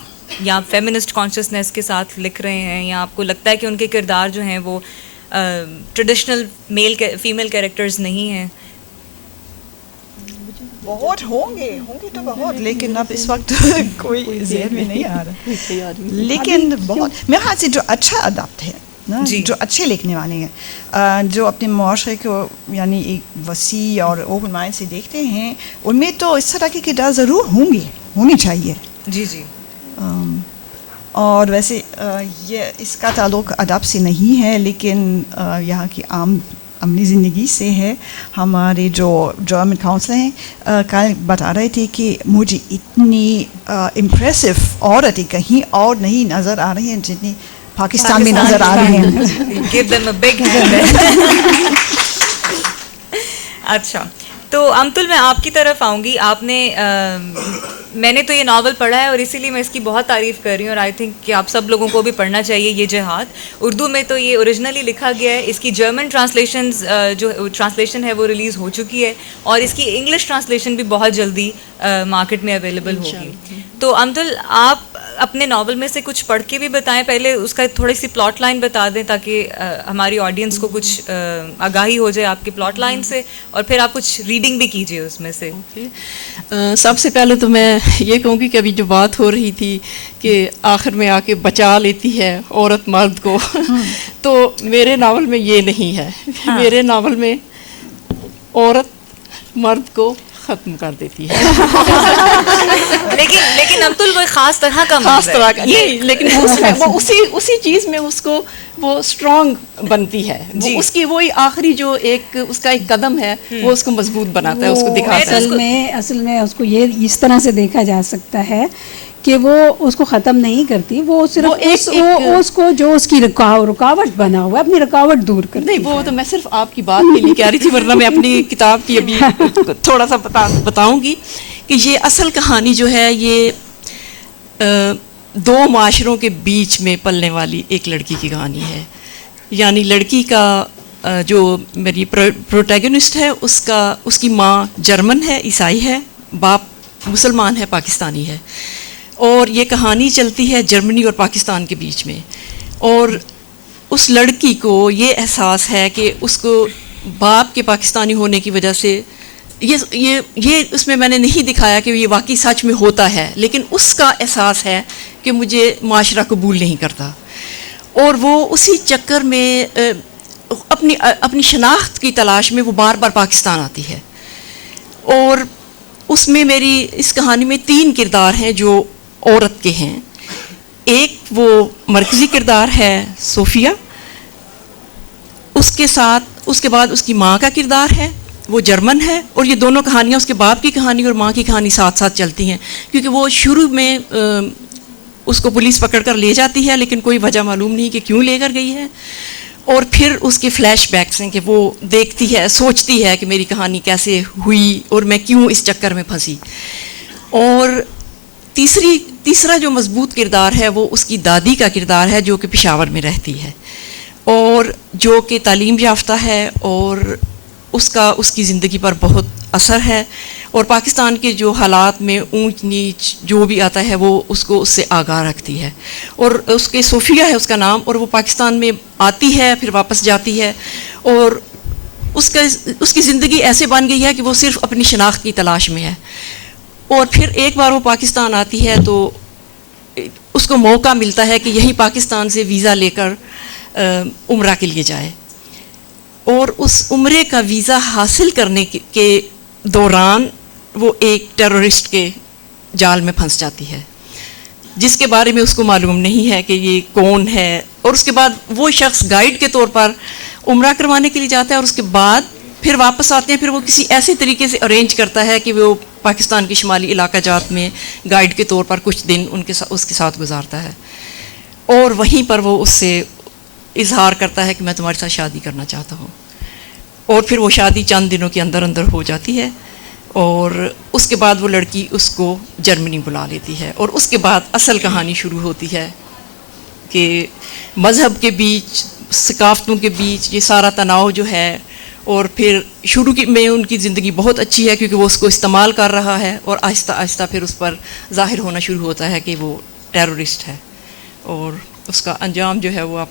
یا فیمنسٹ کانشیسنیس کے ساتھ لکھ رہے ہیں, یا آپ کو لگتا ہے کہ ان کے کردار جو ہیں وہ ٹریڈیشنل فیمیل کیریکٹرز نہیں ہیں؟ بہت ہوں گے تو بہت, لیکن اب اس وقت کوئی ذہن میں نہیں آ رہا. لیکن بہت میرے خیال سے جو اچھا ادب ہے نا, جو اچھے لکھنے والے ہیں, جو اپنے معاشرے کو یعنی ایک وسیع اور اوپن مائنڈ سے دیکھتے ہیں, ان میں تو اس طرح کے کردار ضرور ہونی چاہیے. جی. اور ویسے یہ اس کا تعلق ادب سے نہیں ہے, لیکن یہاں کی عملی زندگی سے ہے. ہمارے جو جرمن کاؤنسلر ہیں کل بتا رہے تھے کہ مجھے اتنی امپریسو عورتیں کہیں اور نہیں نظر آ رہی ہیں جتنی پاکستان میں نظر آ رہی ہیں. Give them a big hand. اچھا, تو تو امتل میں آپ کی طرف آؤں گی. آپ نے میں نے تو یہ ناول پڑھا ہے اور اسی لیے میں اس کی بہت تعریف کر رہی ہوں, اور آئی تھنک کہ آپ سب لوگوں کو بھی پڑھنا چاہیے. یہ جہاد اردو میں تو یہ اوریجنلی لکھا گیا ہے, اس کی جرمن جو ٹرانسلیشن ہے وہ ریلیز ہو چکی ہے, اور اس کی انگلش ٹرانسلیشن بھی بہت جلدی مارکیٹ میں اویلیبل ہوگی. تو امتل آپ اپنے ناول میں سے کچھ پڑھ کے بھی بتائیں, پہلے اس کا تھوڑی سی پلاٹ لائن بتا دیں تاکہ ہماری آڈینس کو کچھ آگاہی ہو جائے آپ کی پلاٹ لائن سے, اور پھر آپ کچھ ریڈنگ بھی کیجیے اس میں سے. سب سے پہلے تو میں یہ کہوں گی کہ ابھی جو بات ہو رہی تھی کہ آخر میں آ کے بچا لیتی ہے عورت مرد کو, تو میرے ناول میں یہ نہیں ہے. میرے ناول میں عورت مرد کو ختم کر دیتی ہے. لیکن امتل وہ خاص طرح کا خاص طرح کا نہیں, لیکن وہ اسی چیز میں اس کو وہ اسٹرانگ بنتی ہے. اس کی وہی آخری جو ایک اس کا ایک قدم ہے وہ اس کو مضبوط بناتا ہے, اس کو دکھاتا ہے. اصل میں اس کو یہ اس طرح سے دیکھا جا سکتا ہے کہ وہ اس کو ختم نہیں کرتی, وہ صرف اس کو جو اس کی رکاوٹ بنا ہوا ہے اپنی رکاوٹ دور کرتی. نہیں, وہ تو میں صرف آپ کی بات کے لیے کہہ رہی تھی, ورنہ میں اپنی کتاب کی ابھی تھوڑا سا بتاؤں گی کہ یہ اصل کہانی جو ہے یہ دو معاشروں کے بیچ میں پلنے والی ایک لڑکی کی کہانی ہے. یعنی لڑکی کا جو میری پروٹیگنسٹ ہے اس کی ماں جرمن ہے, عیسائی ہے, باپ مسلمان ہے, پاکستانی ہے, اور یہ کہانی چلتی ہے جرمنی اور پاکستان کے بیچ میں. اور اس لڑکی کو یہ احساس ہے کہ اس کو باپ کے پاکستانی ہونے کی وجہ سے یہ اس میں نے نہیں دکھایا کہ یہ واقعی سچ میں ہوتا ہے, لیکن اس کا احساس ہے کہ مجھے معاشرہ قبول نہیں کرتا, اور وہ اسی چکر میں اپنی شناخت کی تلاش میں وہ بار بار پاکستان آتی ہے. اور اس میں میری اس کہانی میں 3 کردار ہیں جو عورت کے ہیں. ایک وہ مرکزی کردار ہے صوفیہ, اس کے بعد اس کی ماں کا کردار ہے, وہ جرمن ہے, اور یہ دونوں کہانیاں اس کے باپ کی کہانی اور ماں کی کہانی ساتھ ساتھ چلتی ہیں, کیونکہ وہ شروع میں اس کو پولیس پکڑ کر لے جاتی ہے لیکن کوئی وجہ معلوم نہیں کہ کیوں لے کر گئی ہے, اور پھر اس کے فلیش بیکس ہیں کہ وہ دیکھتی ہے, سوچتی ہے کہ میری کہانی کیسے ہوئی اور میں کیوں اس چکر میں پھنسی. اور تیسرا جو مضبوط کردار ہے وہ اس کی دادی کا کردار ہے جو کہ پشاور میں رہتی ہے اور جو کہ تعلیم یافتہ ہے, اور اس کی زندگی پر بہت اثر ہے, اور پاکستان کے جو حالات میں اونچ نیچ جو بھی آتا ہے وہ اس کو اس سے آگاہ رکھتی ہے. اور اس کے صوفیہ ہے اس کا نام, اور وہ پاکستان میں آتی ہے پھر واپس جاتی ہے, اور اس کی زندگی ایسے بن گئی ہے کہ وہ صرف اپنی شناخت کی تلاش میں ہے. اور پھر ایک بار وہ پاکستان آتی ہے تو اس کو موقع ملتا ہے کہ یہی پاکستان سے ویزا لے کر عمرہ کے لیے جائے, اور اس عمرے کا ویزا حاصل کرنے کے دوران وہ ایک ٹیرورسٹ کے جال میں پھنس جاتی ہے, جس کے بارے میں اس کو معلوم نہیں ہے کہ یہ کون ہے. اور اس کے بعد وہ شخص گائیڈ کے طور پر عمرہ کروانے کے لیے جاتا ہے, اور اس کے بعد پھر واپس آتے ہیں. پھر وہ کسی ایسے طریقے سے ارینج کرتا ہے کہ وہ پاکستان کے شمالی علاقہ جات میں گائیڈ کے طور پر کچھ دن اس کے ساتھ گزارتا ہے, اور وہیں پر وہ اس سے اظہار کرتا ہے کہ میں تمہارے ساتھ شادی کرنا چاہتا ہوں. اور پھر وہ شادی چند دنوں کے اندر ہو جاتی ہے, اور اس کے بعد وہ لڑکی اس کو جرمنی بلا لیتی ہے. اور اس کے بعد اصل کہانی شروع ہوتی ہے کہ مذہب کے بیچ, ثقافتوں کے بیچ یہ سارا تناؤ جو ہے, اور پھر شروع میں ان کی زندگی بہت اچھی ہے کیونکہ وہ اس کو استعمال کر رہا ہے, اور آہستہ آہستہ پھر اس پر ظاہر ہونا شروع ہوتا ہے کہ وہ ٹیرورسٹ ہے. اور اس کا انجام جو ہے وہ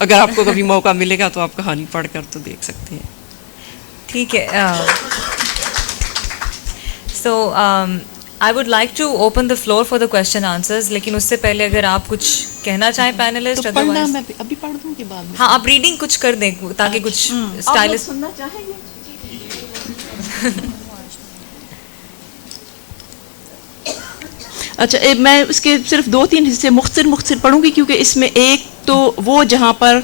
اگر آپ کو کبھی موقع ملے گا تو آپ کہانی پڑھ کر تو دیکھ سکتے ہیں. ٹھیک ہے. So I would like to open the floor for the question answers, لیکن اس سے پہلے اگر آپ کچھ کہنا چاہیں پینلسٹ. پڑھنا میں ابھی پڑھ دوں کے بعد میں. ہاں, آپ ریڈنگ کچھ کر دیں تاکہ کچھ اسٹائلش سننا چاہیں گے. اچھا, میں اس کے صرف 2-3 حصے مختصر پڑھوں گی, کیونکہ اس میں ایک تو وہ جہاں پر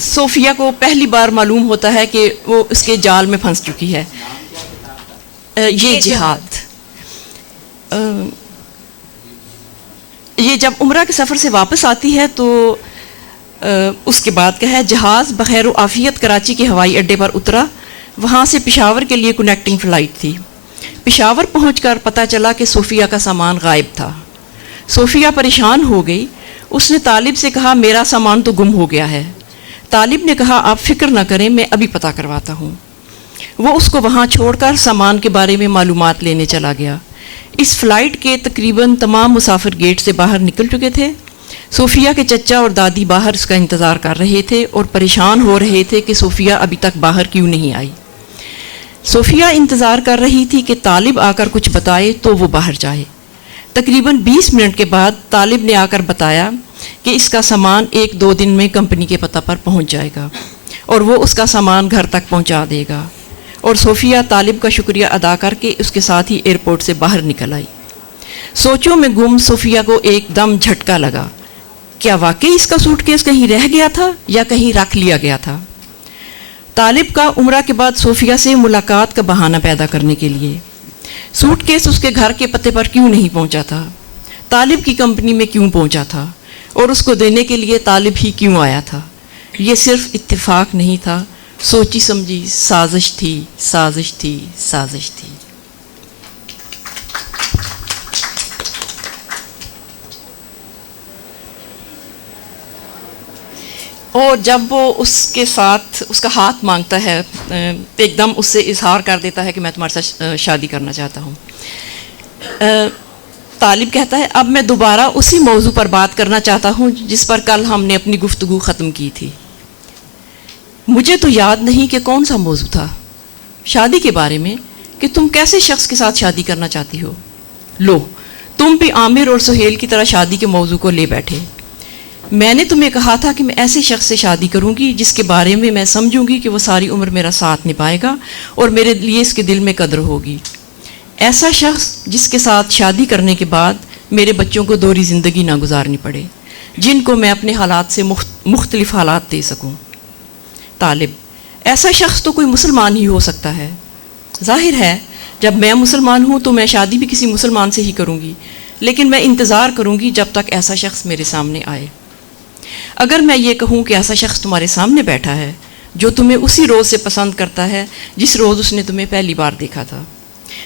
صوفیہ کو پہلی بار معلوم ہوتا ہے کہ وہ اس کے جال میں پھنس چکی ہے, یہ جہاد. یہ جب عمرہ کے سفر سے واپس آتی ہے تو اس کے بعد کیا ہے, جہاز بخیر و عافیت کراچی کے ہوائی اڈے پر اترا وہاں سے پشاور کے لیے کنیکٹنگ فلائٹ تھی. پشاور پہنچ کر پتہ چلا کہ صوفیہ کا سامان غائب تھا. صوفیہ پریشان ہو گئی. اس نے طالب سے کہا میرا سامان تو گم ہو گیا ہے. طالب نے کہا آپ فکر نہ کریں، میں ابھی پتہ کرواتا ہوں. وہ اس کو وہاں چھوڑ کر سامان کے بارے میں معلومات لینے چلا گیا. اس فلائٹ کے تقریباً تمام مسافر گیٹ سے باہر نکل چکے تھے. صوفیہ کے چچا اور دادی باہر اس کا انتظار کر رہے تھے اور پریشان ہو رہے تھے کہ صوفیہ ابھی تک باہر کیوں نہیں آئی. صوفیہ انتظار کر رہی تھی کہ طالب آ کر کچھ بتائے تو وہ باہر جائے. تقریباً 20 منٹ کے بعد طالب نے آ کر بتایا کہ اس کا سامان 1-2 دن میں کمپنی کے پتہ پر پہنچ جائے گا اور وہ اس کا سامان گھر تک پہنچا دے گا. اور صوفیہ طالب کا شکریہ ادا کر کے اس کے ساتھ ہی ایئرپورٹ سے باہر نکل آئی. سوچوں میں گم صوفیہ کو ایک دم جھٹکا لگا. کیا واقعی اس کا سوٹ کیس کہیں رہ گیا تھا یا کہیں رکھ لیا گیا تھا؟ طالب کا عمرہ کے بعد صوفیہ سے ملاقات کا بہانہ پیدا کرنے کے لیے. سوٹ کیس اس کے گھر کے پتے پر کیوں نہیں پہنچا تھا؟ طالب کی کمپنی میں کیوں پہنچا تھا؟ اور اس کو دینے کے لیے طالب ہی کیوں آیا تھا؟ یہ صرف اتفاق نہیں تھا، سوچی سمجھی سازش تھی، سازش تھی، سازش تھی. اور جب وہ اس کے ساتھ اس کا ہاتھ مانگتا ہے، ایک دم اس سے اظہار کر دیتا ہے کہ میں تمہارے ساتھ شادی کرنا چاہتا ہوں. طالب کہتا ہے اب میں دوبارہ اسی موضوع پر بات کرنا چاہتا ہوں جس پر کل ہم نے اپنی گفتگو ختم کی تھی. مجھے تو یاد نہیں کہ کون سا موضوع تھا. شادی کے بارے میں، کہ تم کیسے شخص کے ساتھ شادی کرنا چاہتی ہو. لو، تم بھی عامر اور سہیل کی طرح شادی کے موضوع کو لے بیٹھے. میں نے تمہیں کہا تھا کہ میں ایسے شخص سے شادی کروں گی جس کے بارے میں میں سمجھوں گی کہ وہ ساری عمر میرا ساتھ نبھائے گا اور میرے لیے اس کے دل میں قدر ہوگی. ایسا شخص جس کے ساتھ شادی کرنے کے بعد میرے بچوں کو دوہری زندگی نہ گزارنی پڑے، جن کو میں اپنے حالات سے مختلف حالات دے سکوں. طالب: ایسا شخص تو کوئی مسلمان ہی ہو سکتا ہے. ظاہر ہے جب میں مسلمان ہوں تو میں شادی بھی کسی مسلمان سے ہی کروں گی، لیکن میں انتظار کروں گی جب تک ایسا شخص میرے سامنے آئے. اگر میں یہ کہوں کہ ایسا شخص تمہارے سامنے بیٹھا ہے جو تمہیں اسی روز سے پسند کرتا ہے جس روز اس نے تمہیں پہلی بار دیکھا تھا،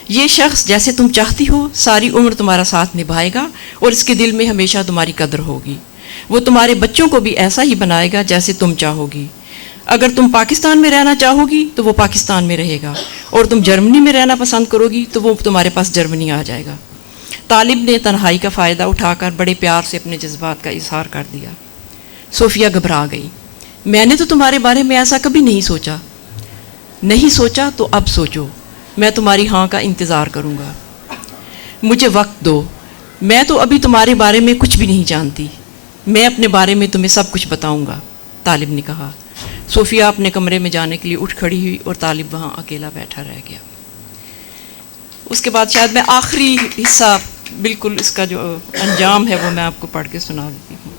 یہ شخص جیسے تم چاہتی ہو ساری عمر تمہارا ساتھ نبھائے گا اور اس کے دل میں ہمیشہ تمہاری قدر ہوگی. وہ تمہارے بچوں کو بھی ایسا ہی بنائے گا جیسے تم چاہو گی. اگر تم پاکستان میں رہنا چاہو گی تو وہ پاکستان میں رہے گا، اور تم جرمنی میں رہنا پسند کرو گی تو وہ تمہارے پاس جرمنی آ جائے گا. طالب نے تنہائی کا فائدہ اٹھا کر بڑے پیار سے اپنے جذبات کا اظہار کر دیا. صوفیہ گھبرا گئی. میں نے تو تمہارے بارے میں ایسا کبھی نہیں سوچا. نہیں سوچا تو اب سوچو. میں تمہاری ہاں کا انتظار کروں گا. مجھے وقت دو. میں تو ابھی تمہارے بارے میں کچھ بھی نہیں جانتی. میں اپنے بارے میں تمہیں سب کچھ بتاؤں گا، طالب نے کہا. صوفیہ اپنے کمرے میں جانے کے لیے اٹھ کھڑی ہوئی اور طالب وہاں اکیلا بیٹھا رہ گیا. اس کے بعد شاید میں آخری حصہ بالکل اس کا جو انجام ہے وہ میں آپ کو پڑھ کے سنا دیتی ہوں.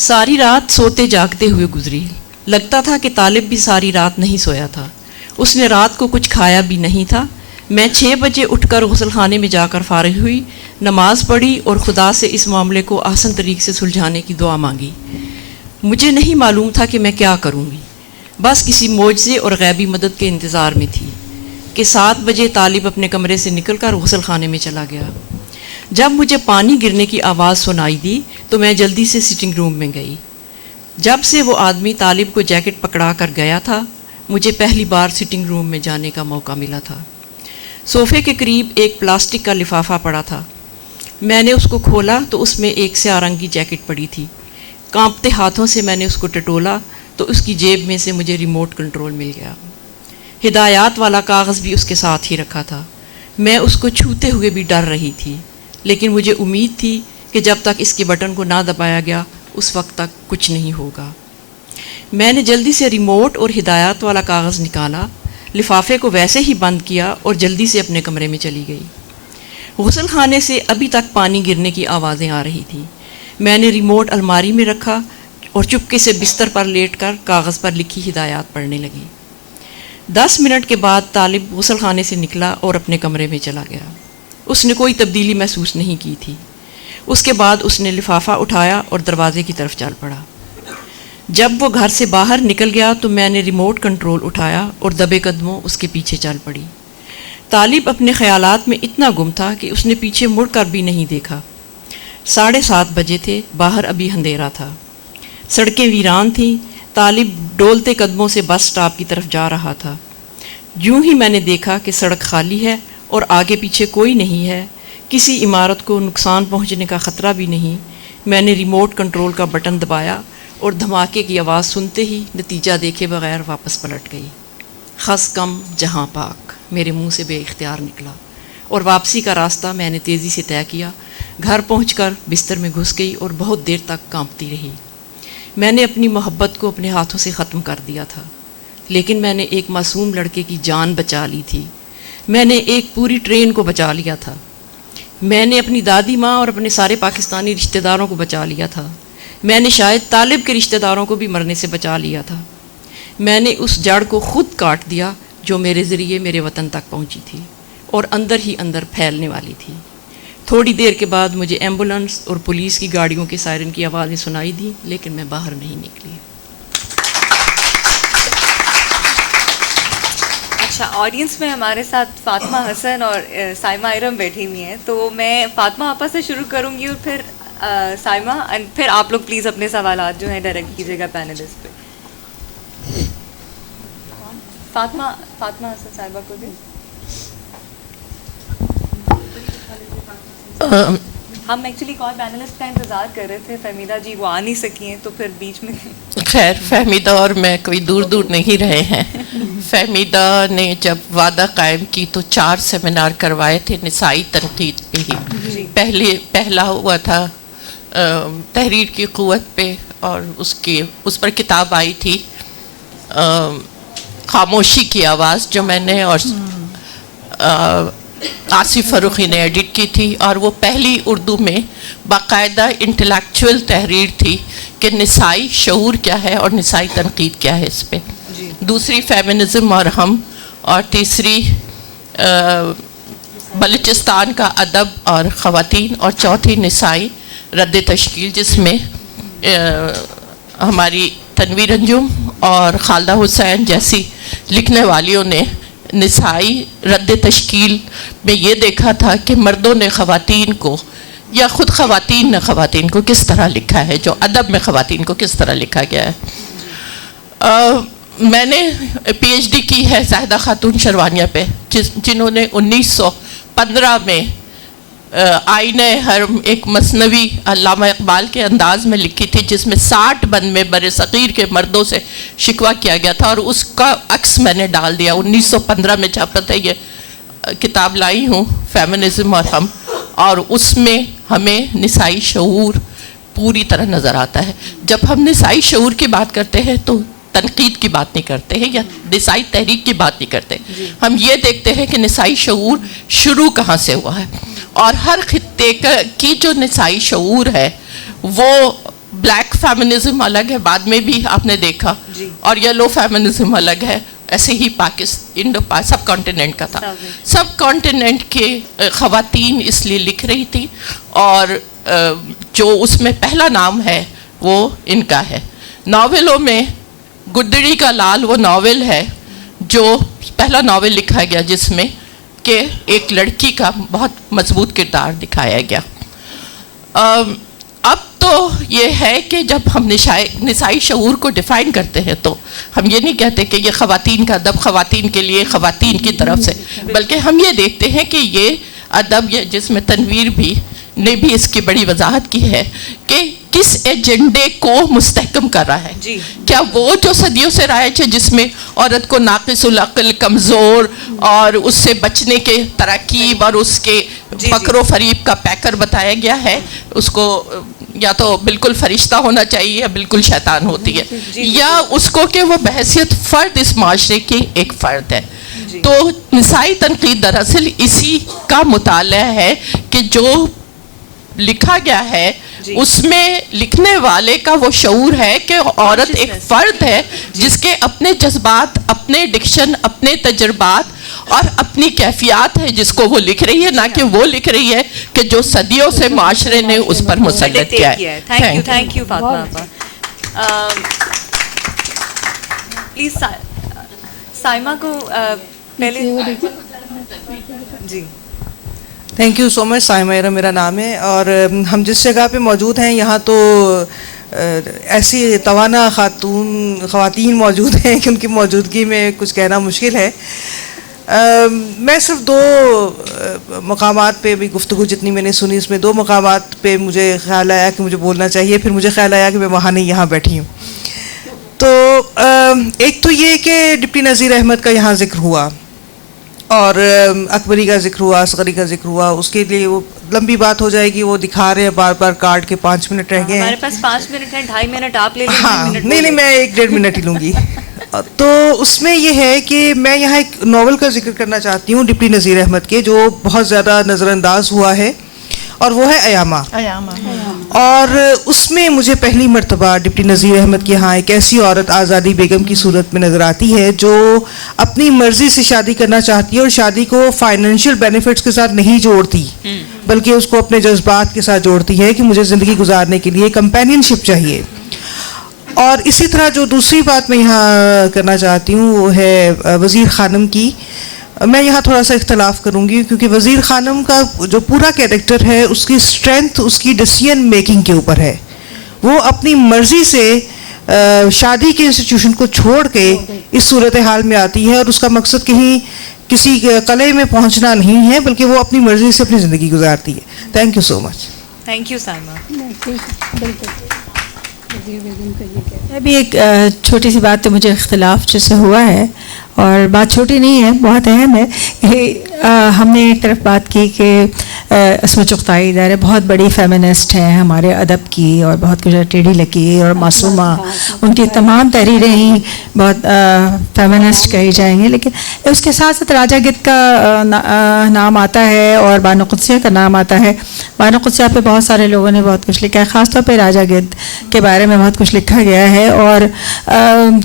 ساری رات سوتے جاگتے ہوئے گزری. لگتا تھا کہ طالب بھی ساری رات نہیں سویا تھا. اس نے رات کو کچھ کھایا بھی نہیں تھا. میں 6 بجے اٹھ کر غسل خانے میں جا کر فارغ ہوئی، نماز پڑھی اور خدا سے اس معاملے کو آسان طریق سے سلجھانے کی دعا مانگی. مجھے نہیں معلوم تھا کہ میں کیا کروں گی. بس کسی معجزے اور غیبی مدد کے انتظار میں تھی کہ 7 بجے طالب اپنے کمرے سے نکل کر غسل خانے میں چلا گیا. جب مجھے پانی گرنے کی آواز سنائی دی تو میں جلدی سے سٹنگ روم میں گئی. جب سے وہ آدمی طالب کو جیکٹ پکڑا کر گیا تھا، مجھے پہلی بار سٹنگ روم میں جانے کا موقع ملا تھا. صوفے کے قریب ایک پلاسٹک کا لفافہ پڑا تھا. میں نے اس کو کھولا تو اس میں ایک سیاہ رنگ کی جیکٹ پڑی تھی. کانپتے ہاتھوں سے میں نے اس کو ٹٹولا تو اس کی جیب میں سے مجھے ریموٹ کنٹرول مل گیا. ہدایات والا کاغذ بھی اس کے ساتھ ہی رکھا تھا. میں اس کو چھوتے ہوئے بھی ڈر رہی تھی، لیکن مجھے امید تھی کہ جب تک اس کے بٹن کو نہ دبایا گیا اس وقت تک کچھ نہیں ہوگا. میں نے جلدی سے ریموٹ اور ہدایات والا کاغذ نکالا، لفافے کو ویسے ہی بند کیا اور جلدی سے اپنے کمرے میں چلی گئی. غسل خانے سے ابھی تک پانی گرنے کی آوازیں آ رہی تھیں. میں نے ریموٹ الماری میں رکھا اور چپکے سے بستر پر لیٹ کر کاغذ پر لکھی ہدایات پڑھنے لگی. 10 منٹ کے بعد طالب غسل خانے سے نکلا اور اپنے کمرے میں چلا گیا. اس نے کوئی تبدیلی محسوس نہیں کی تھی۔ اس کے بعد اس نے لفافہ اٹھایا اور دروازے کی طرف چل پڑا۔ جب وہ گھر سے باہر نکل گیا تو میں نے ریموٹ کنٹرول اٹھایا اور دبے قدموں اس کے پیچھے چل پڑی۔ طالب اپنے خیالات میں اتنا گم تھا کہ اس نے پیچھے مڑ کر بھی نہیں دیکھا۔ 7:30 بجے تھے، باہر ابھی اندھیرا تھا، سڑکیں ویران تھیں۔ طالب ڈولتے قدموں سے بس سٹاپ کی طرف جا رہا تھا۔ یوں ہی میں نے دیکھا کہ سڑک خالی ہے اور آگے پیچھے کوئی نہیں ہے، کسی عمارت کو نقصان پہنچنے کا خطرہ بھی نہیں۔ میں نے ریموٹ کنٹرول کا بٹن دبایا اور دھماکے کی آواز سنتے ہی نتیجہ دیکھے بغیر واپس پلٹ گئی۔ خس کم جہاں پاک میرے منہ سے بے اختیار نکلا اور واپسی کا راستہ میں نے تیزی سے طے کیا۔ گھر پہنچ کر بستر میں گھس گئی اور بہت دیر تک کانپتی رہی۔ میں نے اپنی محبت کو اپنے ہاتھوں سے ختم کر دیا تھا، لیکن میں نے ایک معصوم لڑکے کی جان بچا لی تھی۔ میں نے ایک پوری ٹرین کو بچا لیا تھا۔ میں نے اپنی دادی ماں اور اپنے سارے پاکستانی رشتہ داروں کو بچا لیا تھا۔ میں نے شاید طالب کے رشتہ داروں کو بھی مرنے سے بچا لیا تھا۔ میں نے اس جڑ کو خود کاٹ دیا جو میرے ذریعے میرے وطن تک پہنچی تھی اور اندر ہی اندر پھیلنے والی تھی۔ تھوڑی دیر کے بعد مجھے ایمبولنس اور پولیس کی گاڑیوں کے سائرن کی آوازیں سنائی دیں، لیکن میں باہر نہیں نکلی۔ اچھا، آڈینس میں ہمارے ساتھ فاطمہ حسن اور سائمہ ارم بیٹھی ہوئی ہیں، تو میں فاطمہ آپا سے شروع کروں گی اور پھر سائمہ، پھر آپ لوگ پلیز اپنے سوالات جو ہیں ڈائریکٹ کیجیے گا پینلسٹ پہ۔ فاطمہ حسن صاحبہ کو بھی ہم ایکچولی کال پینلسٹ کا انتظار کر رہے تھے، فہمیدہ جی وہ آ نہیں سکی ہیں تو پھر بیچ میں خیر فہمیدہ اور میں کوئی دور دور نہیں رہے ہیں۔ فہمیدہ نے جب وعدہ قائم کی تو 4 سیمینار کروائے تھے نسائی تنقید پہ ہی۔ پہلا ہوا تھا تحریر کی قوت پہ، اور اس پر کتاب آئی تھی خاموشی کی آواز، جو میں نے اور آصف فروخی نے ایڈٹ کی تھی، اور وہ پہلی اردو میں باقاعدہ انٹلیکچوئل تحریر تھی کہ نسائی شعور کیا ہے اور نسائی تنقید کیا ہے اس پہ۔ دوسری فیمنزم اور ہم، اور تیسری بلوچستان کا ادب اور خواتین، اور چوتھی نسائی رد تشکیل، جس میں ہماری تنویر انجم اور خالدہ حسین جیسی لکھنے والیوں نے نسائی رد تشکیل میں یہ دیکھا تھا کہ مردوں نے خواتین کو، یا خود خواتین نے خواتین کو کس طرح لکھا ہے، جو ادب میں خواتین کو کس طرح لکھا گیا ہے۔ میں نے پی ایچ ڈی کی ہے زاہدہ خاتون شروانیہ پہ، جنہوں نے 1915 میں آئینہ حرم ایک مثنوی علامہ اقبال کے انداز میں لکھی تھی، جس میں 60 بند میں بر صغیر کے مردوں سے شکوہ کیا گیا تھا، اور اس کا عکس میں نے ڈال دیا۔ 1915 میں چھاپا تھا، یہ کتاب لائی ہوں، فیمنزم اور ہم، اور اس میں ہمیں نسائی شعور پوری طرح نظر آتا ہے۔ جب ہم نسائی شعور کی بات کرتے ہیں تو تنقید کی بات نہیں کرتے ہیں یا نسائی تحریک کی بات نہیں کرتے، ہم یہ دیکھتے ہیں کہ نسائی شعور شروع کہاں سے ہوا ہے، اور ہر خطے کی جو نسائی شعور ہے وہ بلیک فیمنزم الگ ہے، بعد میں بھی آپ نے دیکھا، اور یلو فیمنزم الگ ہے، ایسے ہی سب کانٹیننٹ کا تھا۔ سب کانٹیننٹ کے خواتین اس لیے لکھ رہی تھی، اور جو اس میں پہلا نام ہے وہ ان کا ہے۔ ناولوں میں گدڑی کا لال وہ ناول ہے جو پہلا ناول لکھا گیا جس میں کہ ایک لڑکی کا بہت مضبوط کردار دکھایا گیا۔ اب تو یہ ہے کہ جب ہم نسائی شعور کو ڈیفائن کرتے ہیں تو ہم یہ نہیں کہتے کہ یہ خواتین کا ادب خواتین کے لیے خواتین کی طرف سے، بلکہ ہم یہ دیکھتے ہیں کہ یہ ادب، جس میں تنویر نے بھی اس کی بڑی وضاحت کی ہے کہ کس ایجنڈے کو مستحکم کر رہا ہے۔ کیا وہ جو صدیوں سے رائج ہے جس میں عورت کو ناقص العقل، کمزور اور اس سے بچنے کے تراکیب اور اس کے مکر و فریب کا پیکر بتایا گیا ہے، اس کو یا تو بالکل فرشتہ ہونا چاہیے یا بالکل شیطان ہوتی ہے، یا اس کو کہ وہ بحیثیت فرد اس معاشرے کی ایک فرد ہے۔ تو نسائی تنقید دراصل اسی کا مطالعہ ہے کہ جو لکھا گیا ہے اس میں لکھنے والے کا وہ شعور ہے کہ عورت ایک فرد ہے جس کے اپنے جذبات، اپنے ڈکشن، اپنے تجربات اور اپنی کیفیات ہے جس کو وہ لکھ رہی ہے, نہ کہ وہ لکھ رہی ہے کہ جو صدیوں سے معاشرے نے اس پر مسلط کیا ہے. تھینک یو فاطمہ آپا. پلیز سائمہ کو پہلے. جی تھینک یو سو مچ. سائمہ ایرا میرا نام ہے, اور ہم جس جگہ پہ موجود ہیں یہاں تو ایسی توانا خواتین موجود ہیں کہ ان کی موجودگی میں کچھ کہنا مشکل ہے. میں صرف 2 مقامات پہ بھی گفتگو جتنی میں نے سنی, اس میں 2 مقامات پہ مجھے خیال آیا کہ مجھے بولنا چاہیے, پھر مجھے خیال آیا کہ میں وہاں نہیں یہاں بیٹھی ہوں. تو ایک تو یہ کہ ڈپٹی نذیر احمد کا یہاں ذکر ہوا, اور اکبری کا ذکر ہوا, اصغری کا ذکر ہوا. اس کے لیے وہ لمبی بات ہو جائے گی, وہ دکھا رہے ہیں بار بار کارڈ کے 5 منٹ رہ گئے ہیں. ہمارے پاس 5 منٹ ہیں, 2.5 منٹ آپ لے لیں. ہاں نہیں میں 1-1.5 منٹ ہی لوں گی. تو اس میں یہ ہے کہ میں یہاں ایک ناول کا ذکر کرنا چاہتی ہوں ڈپٹی نذیر احمد کے, جو بہت زیادہ نظر انداز ہوا ہے, اور وہ ہے ایامہ. اور اس میں مجھے پہلی مرتبہ ڈپٹی نذیر احمد کے ہاں ایک ایسی عورت آزادی بیگم کی صورت میں نظر آتی ہے جو اپنی مرضی سے شادی کرنا چاہتی ہے, اور شادی کو فائنینشیل بینیفٹس کے ساتھ نہیں جوڑتی, بلکہ اس کو اپنے جذبات کے ساتھ جوڑتی ہے کہ مجھے زندگی گزارنے کے لیے کمپینین شپ چاہیے. اور اسی طرح جو دوسری بات میں یہاں کرنا چاہتی ہوں وہ ہے وزیر خانم کی. میں یہاں تھوڑا سا اختلاف کروں گی, کیونکہ وزیر خانم کا جو پورا کیریکٹر ہے اس کی اسٹرینتھ اس کی ڈیسیژن میکنگ کے اوپر ہے. وہ اپنی مرضی سے شادی کے انسٹیٹیوشن کو چھوڑ کے اس صورتحال میں آتی ہے, اور اس کا مقصد کہیں کسی قلعے میں پہنچنا نہیں ہے, بلکہ وہ اپنی مرضی سے اپنی زندگی گزارتی ہے. Thank you so much. Thank you Saima. میں بھی ایک چھوٹی سی بات, تو مجھے اختلاف جس سے ہوا ہے, اور بات چھوٹی نہیں ہے, بہت اہم ہے. ہم نے ایک طرف بات کی کہ اسمہ چغتائی ادارے بہت بڑی فیمنسٹ ہیں ہمارے ادب کی, اور بہت کچھ ٹیڑھی لکیر اور معصومہ, ان کی تمام تحریریں ہی بہت فیمنسٹ کہی جائیں گے. لیکن اس کے ساتھ ساتھ راجہ گدھ کا نام آتا ہے, اور بانو قدسیہ کا نام آتا ہے. بانو قدسیہ پہ بہت سارے لوگوں نے بہت کچھ لکھا ہے, خاص طور پہ راجہ گدھ کے بارے میں بہت کچھ لکھا گیا ہے, اور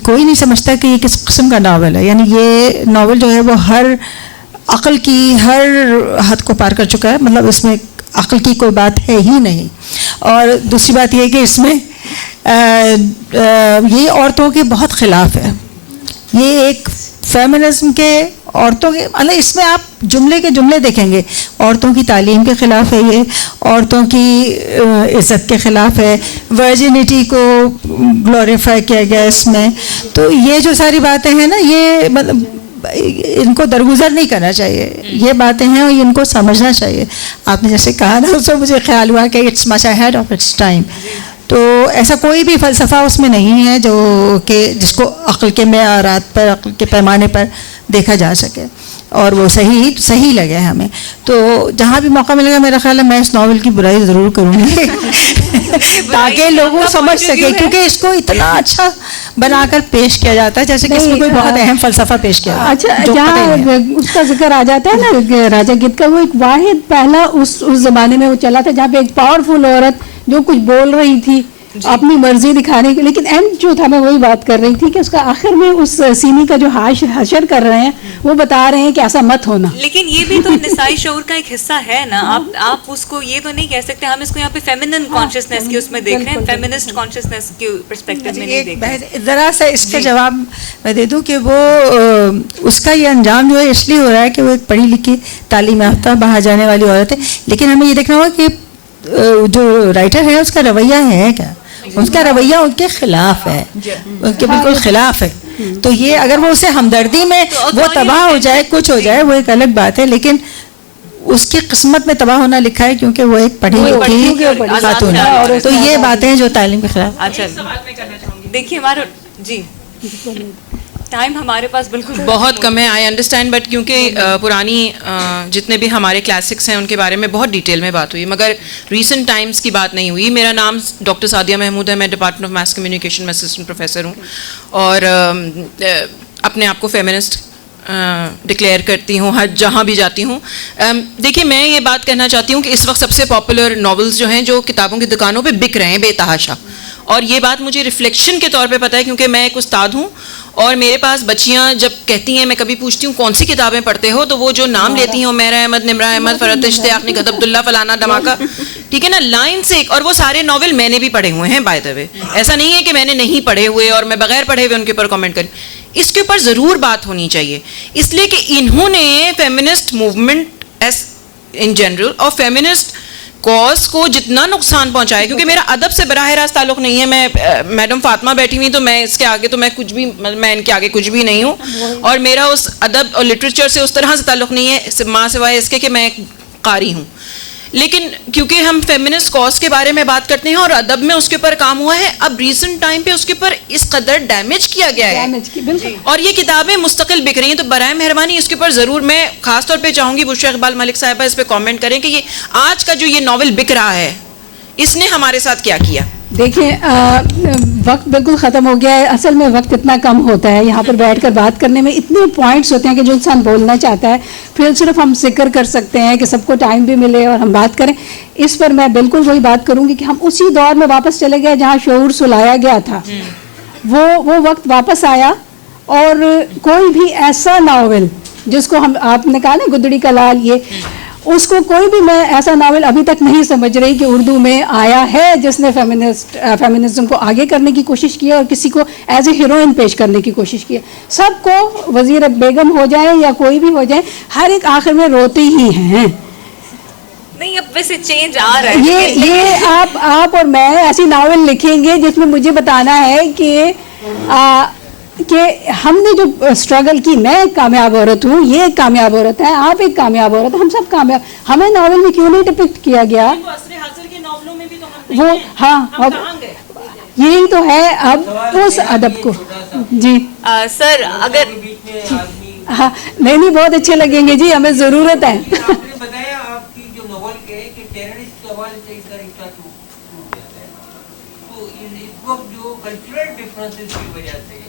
کوئی نہیں سمجھتا کہ یہ کس قسم کا ناول ہے. یعنی یہ ناول جو ہے وہ ہر عقل کی ہر حد کو پار کر چکا ہے, مطلب اس میں عقل کی کوئی بات ہے ہی نہیں. اور دوسری بات یہ کہ اس میں یہ عورتوں کے بہت خلاف ہے. یہ ایک فیمنزم کے عورتوں کے مطلب اس میں آپ جملے کے جملے دیکھیں گے, عورتوں کی تعلیم کے خلاف ہے, یہ عورتوں کی عزت کے خلاف ہے, ورجنٹی کو گلوریفائی کیا گیا اس میں. تو یہ جو ساری باتیں ہیں نا, یہ مطلب ان کو درگزر نہیں کرنا چاہیے. یہ باتیں ہیں اور ان کو سمجھنا چاہیے. آپ نے جیسے کہا نا, اس سے مجھے خیال ہوا کہ it's much ahead of its time. تو ایسا کوئی بھی فلسفہ اس میں نہیں ہے جو کہ جس کو عقل کے معیارات پر, عقل کے پیمانے پر دیکھا جا سکے, اور وہ صحیح لگے ہمیں. تو جہاں بھی موقع ملے گا میرا خیال ہے میں اس ناول کی برائی ضرور کروں گی تاکہ لوگوں سمجھ سکے, کیونکہ اس کو اتنا اچھا بنا کر پیش کیا جاتا ہے جیسے کہ اس میں کوئی بہت اہم فلسفہ پیش کیا. اچھا, جہاں اس کا ذکر آ جاتا ہے نا راجہ گدھ کا, وہ ایک واحد پہلا اس زمانے میں وہ چلا تھا جہاں پہ ایک پاورفل عورت جو کچھ بول رہی تھی اپنی مرضی دکھانے کی. لیکن اینڈ جو تھا, میں وہی بات کر رہی تھی کہ اس کا آخر میں اس سینی کا جو حشر کر رہے ہیں وہ بتا رہے ہیں کہ ایسا مت ہونا. لیکن یہ بھی تو نسائی شعور کا ایک حصہ ہے نا. آپ اس کو یہ تو نہیں کہہ سکتے, ہم اس کو یہاں پہ فیمنن کانشیسنس کی اس میں دیکھ رہے ہیں, فیمنسٹ کانشیسنس کے پرسپیکٹو میں نہیں دیکھ رہے ہیں. ذرا سا اس کا جواب میں دے دوں کہ وہ اس کا یہ انجام جو ہے اس لیے ہو رہا ہے کہ وہ ایک پڑھی لکھی تعلیم یافتہ باہر جانے والی عورت ہے. لیکن ہمیں یہ دیکھنا ہوگا کہ جو رائٹر ہے اس کا رویہ ہے کیا, اس کا رویہ ان کے خلاف ہے, ان کے بالکل خلاف ہے. تو یہ اگر وہ اسے ہمدردی میں وہ تباہ ہو جائے, کچھ ہو جائے, وہ ایک الگ بات ہے. لیکن اس کی قسمت میں تباہ ہونا لکھا ہے کیونکہ وہ ایک پڑھی لکھی خاتون ہے. تو یہ باتیں جو تعلیم کے خلاف. اچھا دیکھیے ہمارا جی ٹائم ہمارے پاس بالکل بہت کم ہے, آئی انڈرسٹینڈ, بٹ کیونکہ پرانی جتنے بھی ہمارے کلاسکس ہیں ان کے بارے میں بہت ڈیٹیل میں بات ہوئی, مگر ریسنٹ ٹائمز کی بات نہیں ہوئی. میرا نام ڈاکٹر سعدیہ محمود ہے, میں ڈپارٹمنٹ آف میس کمیونیکیشن میں اسسٹنٹ پروفیسر ہوں, اور اپنے آپ کو فیمنسٹ ڈکلیئر کرتی ہوں ہر جہاں بھی جاتی ہوں. دیکھیے میں یہ بات کہنا چاہتی ہوں کہ اس وقت سب سے پاپولر ناولز جو ہیں جو کتابوں کی دکانوں پہ بک رہے ہیں بے تحاشا, اور یہ بات مجھے ریفلیکشن کے طور پہ پتہ ہے کیونکہ میں ایک استاد ہوں اور میرے پاس بچیاں جب کہتی ہیں, میں کبھی پوچھتی ہوں کون سی کتابیں پڑھتے ہو, تو وہ جو نام لیتی ہیں عمیرہ احمد, نمرہ احمد, فرحت اشتیاق, نگہت عبداللہ, فلانا دھماکہ, ٹھیک ہے نا, لائن سے ایک. اور وہ سارے ناول میں نے بھی پڑھے ہوئے ہیں بائی دا وے, ایسا نہیں ہے کہ میں نے نہیں پڑھے ہوئے اور میں بغیر پڑھے ہوئے ان کے اوپر کامنٹ کروں. اس کے اوپر ضرور بات ہونی چاہیے, اس لیے کہ انہوں نے feminist movement S in general اور فیمنسٹ کاز کو جتنا نقصان پہنچایا, کیونکہ میرا ادب سے براہ راست تعلق نہیں ہے, میں میڈم فاطمہ بیٹھی ہوئی تو میں اس کے آگے تو میں کچھ بھی, میں ان کے آگے کچھ بھی نہیں ہوں, اور میرا اس ادب اور لٹریچر سے اس طرح سے تعلق نہیں ہے ماں سوائے اس کے کہ میں ایک قاری ہوں. لیکن کیونکہ ہم فیمنسٹ کاز کے بارے میں بات کرتے ہیں اور ادب میں اس کے اوپر کام ہوا ہے, اب ریسنٹ ٹائم پہ اس کے اوپر اس قدر ڈیمیج کیا گیا ہے اور یہ کتابیں مستقل بک رہی ہیں, تو برائے مہربانی اس کے اوپر ضرور, میں خاص طور پہ چاہوں گی بشریٰ اقبال ملک صاحبہ اس پہ کامنٹ کریں کہ یہ آج کا جو یہ ناول بک رہا ہے اس نے ہمارے ساتھ کیا کیا. دیکھیں وقت بالکل ختم ہو گیا ہے, اصل میں وقت اتنا کم ہوتا ہے, یہاں پر بیٹھ کر بات کرنے میں اتنے پوائنٹس ہوتے ہیں کہ جو انسان بولنا چاہتا ہے پھر صرف ہم ذکر کر سکتے ہیں کہ سب کو ٹائم بھی ملے اور ہم بات کریں. اس پر میں بالکل وہی بات کروں گی کہ ہم اسی دور میں واپس چلے گئے جہاں شعور سلایا گیا تھا, وہ وقت واپس آیا, اور کوئی بھی ایسا ناول جس کو ہم, آپ نے کہا نا گدڑی کا لال, یہ اس کو کوئی بھی میں ایسا ناول ابھی تک نہیں سمجھ رہی کہ اردو میں آیا ہے جس نے فیمنزم کو آگے کرنے کی کوشش کی اور کسی کو ایز اے ہیروئن پیش کرنے کی کوشش کی. سب کو وزیر بیگم ہو جائے یا کوئی بھی ہو جائے, ہر ایک آخر میں روتے ہی ہیں. نہیں اب ویسے چینج آ رہا ہے, یہ آپ اور میں ایسی ناول لکھیں گے جس میں مجھے بتانا ہے کہ ہم نے جو اسٹرگل کی, میں ایک کامیاب عورت ہوں, یہ ایک کامیاب عورت ہے, آپ ایک کامیاب عورت ہے, ہم سب کامیاب. ہمیں ناول میں کیوں نہیں ڈپکٹ کیا گیا وہ؟ ہاں یہی تو ہے اب اس ادب کو. جی سر اگر ہاں نہیں بہت اچھے لگیں گے جی, ہمیں ضرورت ہے. بتایا آپ کی جو ناول کے کہ ٹیررسٹ سوال سے اس کا رشتہ ٹوٹ جاتا ہے, تو اس وقت جو کلچرل ڈفرینسز کی وجہ سے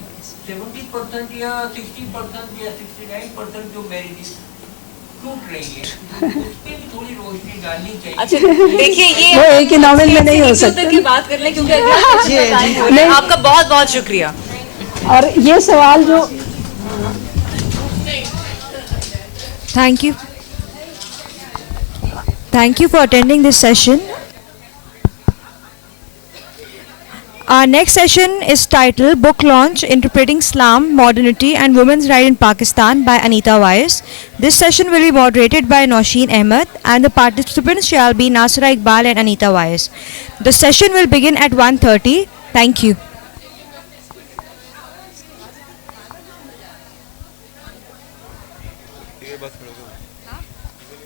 70% یا 60% یا 69% جو میریجز ٹوٹ رہی ہے, اس پہ بھی تھوڑی روشنی ڈالنی چاہیے. اچھا دیکھیے یہ وہ ایک ہی ناول میں نہیں ہو سکتا کی بات کر لیں کیونکہ آپ کا بہت بہت شکریہ. اور یہ سوال جو Thank you for attending this session. Our next session is titled Book Launch Interpreting Islam, Modernity and Women's Right in Pakistan by Anita Wise. This session will be moderated by Nausheen Ahmed and the participants shall be Nasira Iqbal and Anita Wise. The session will begin at 1:30. Thank you.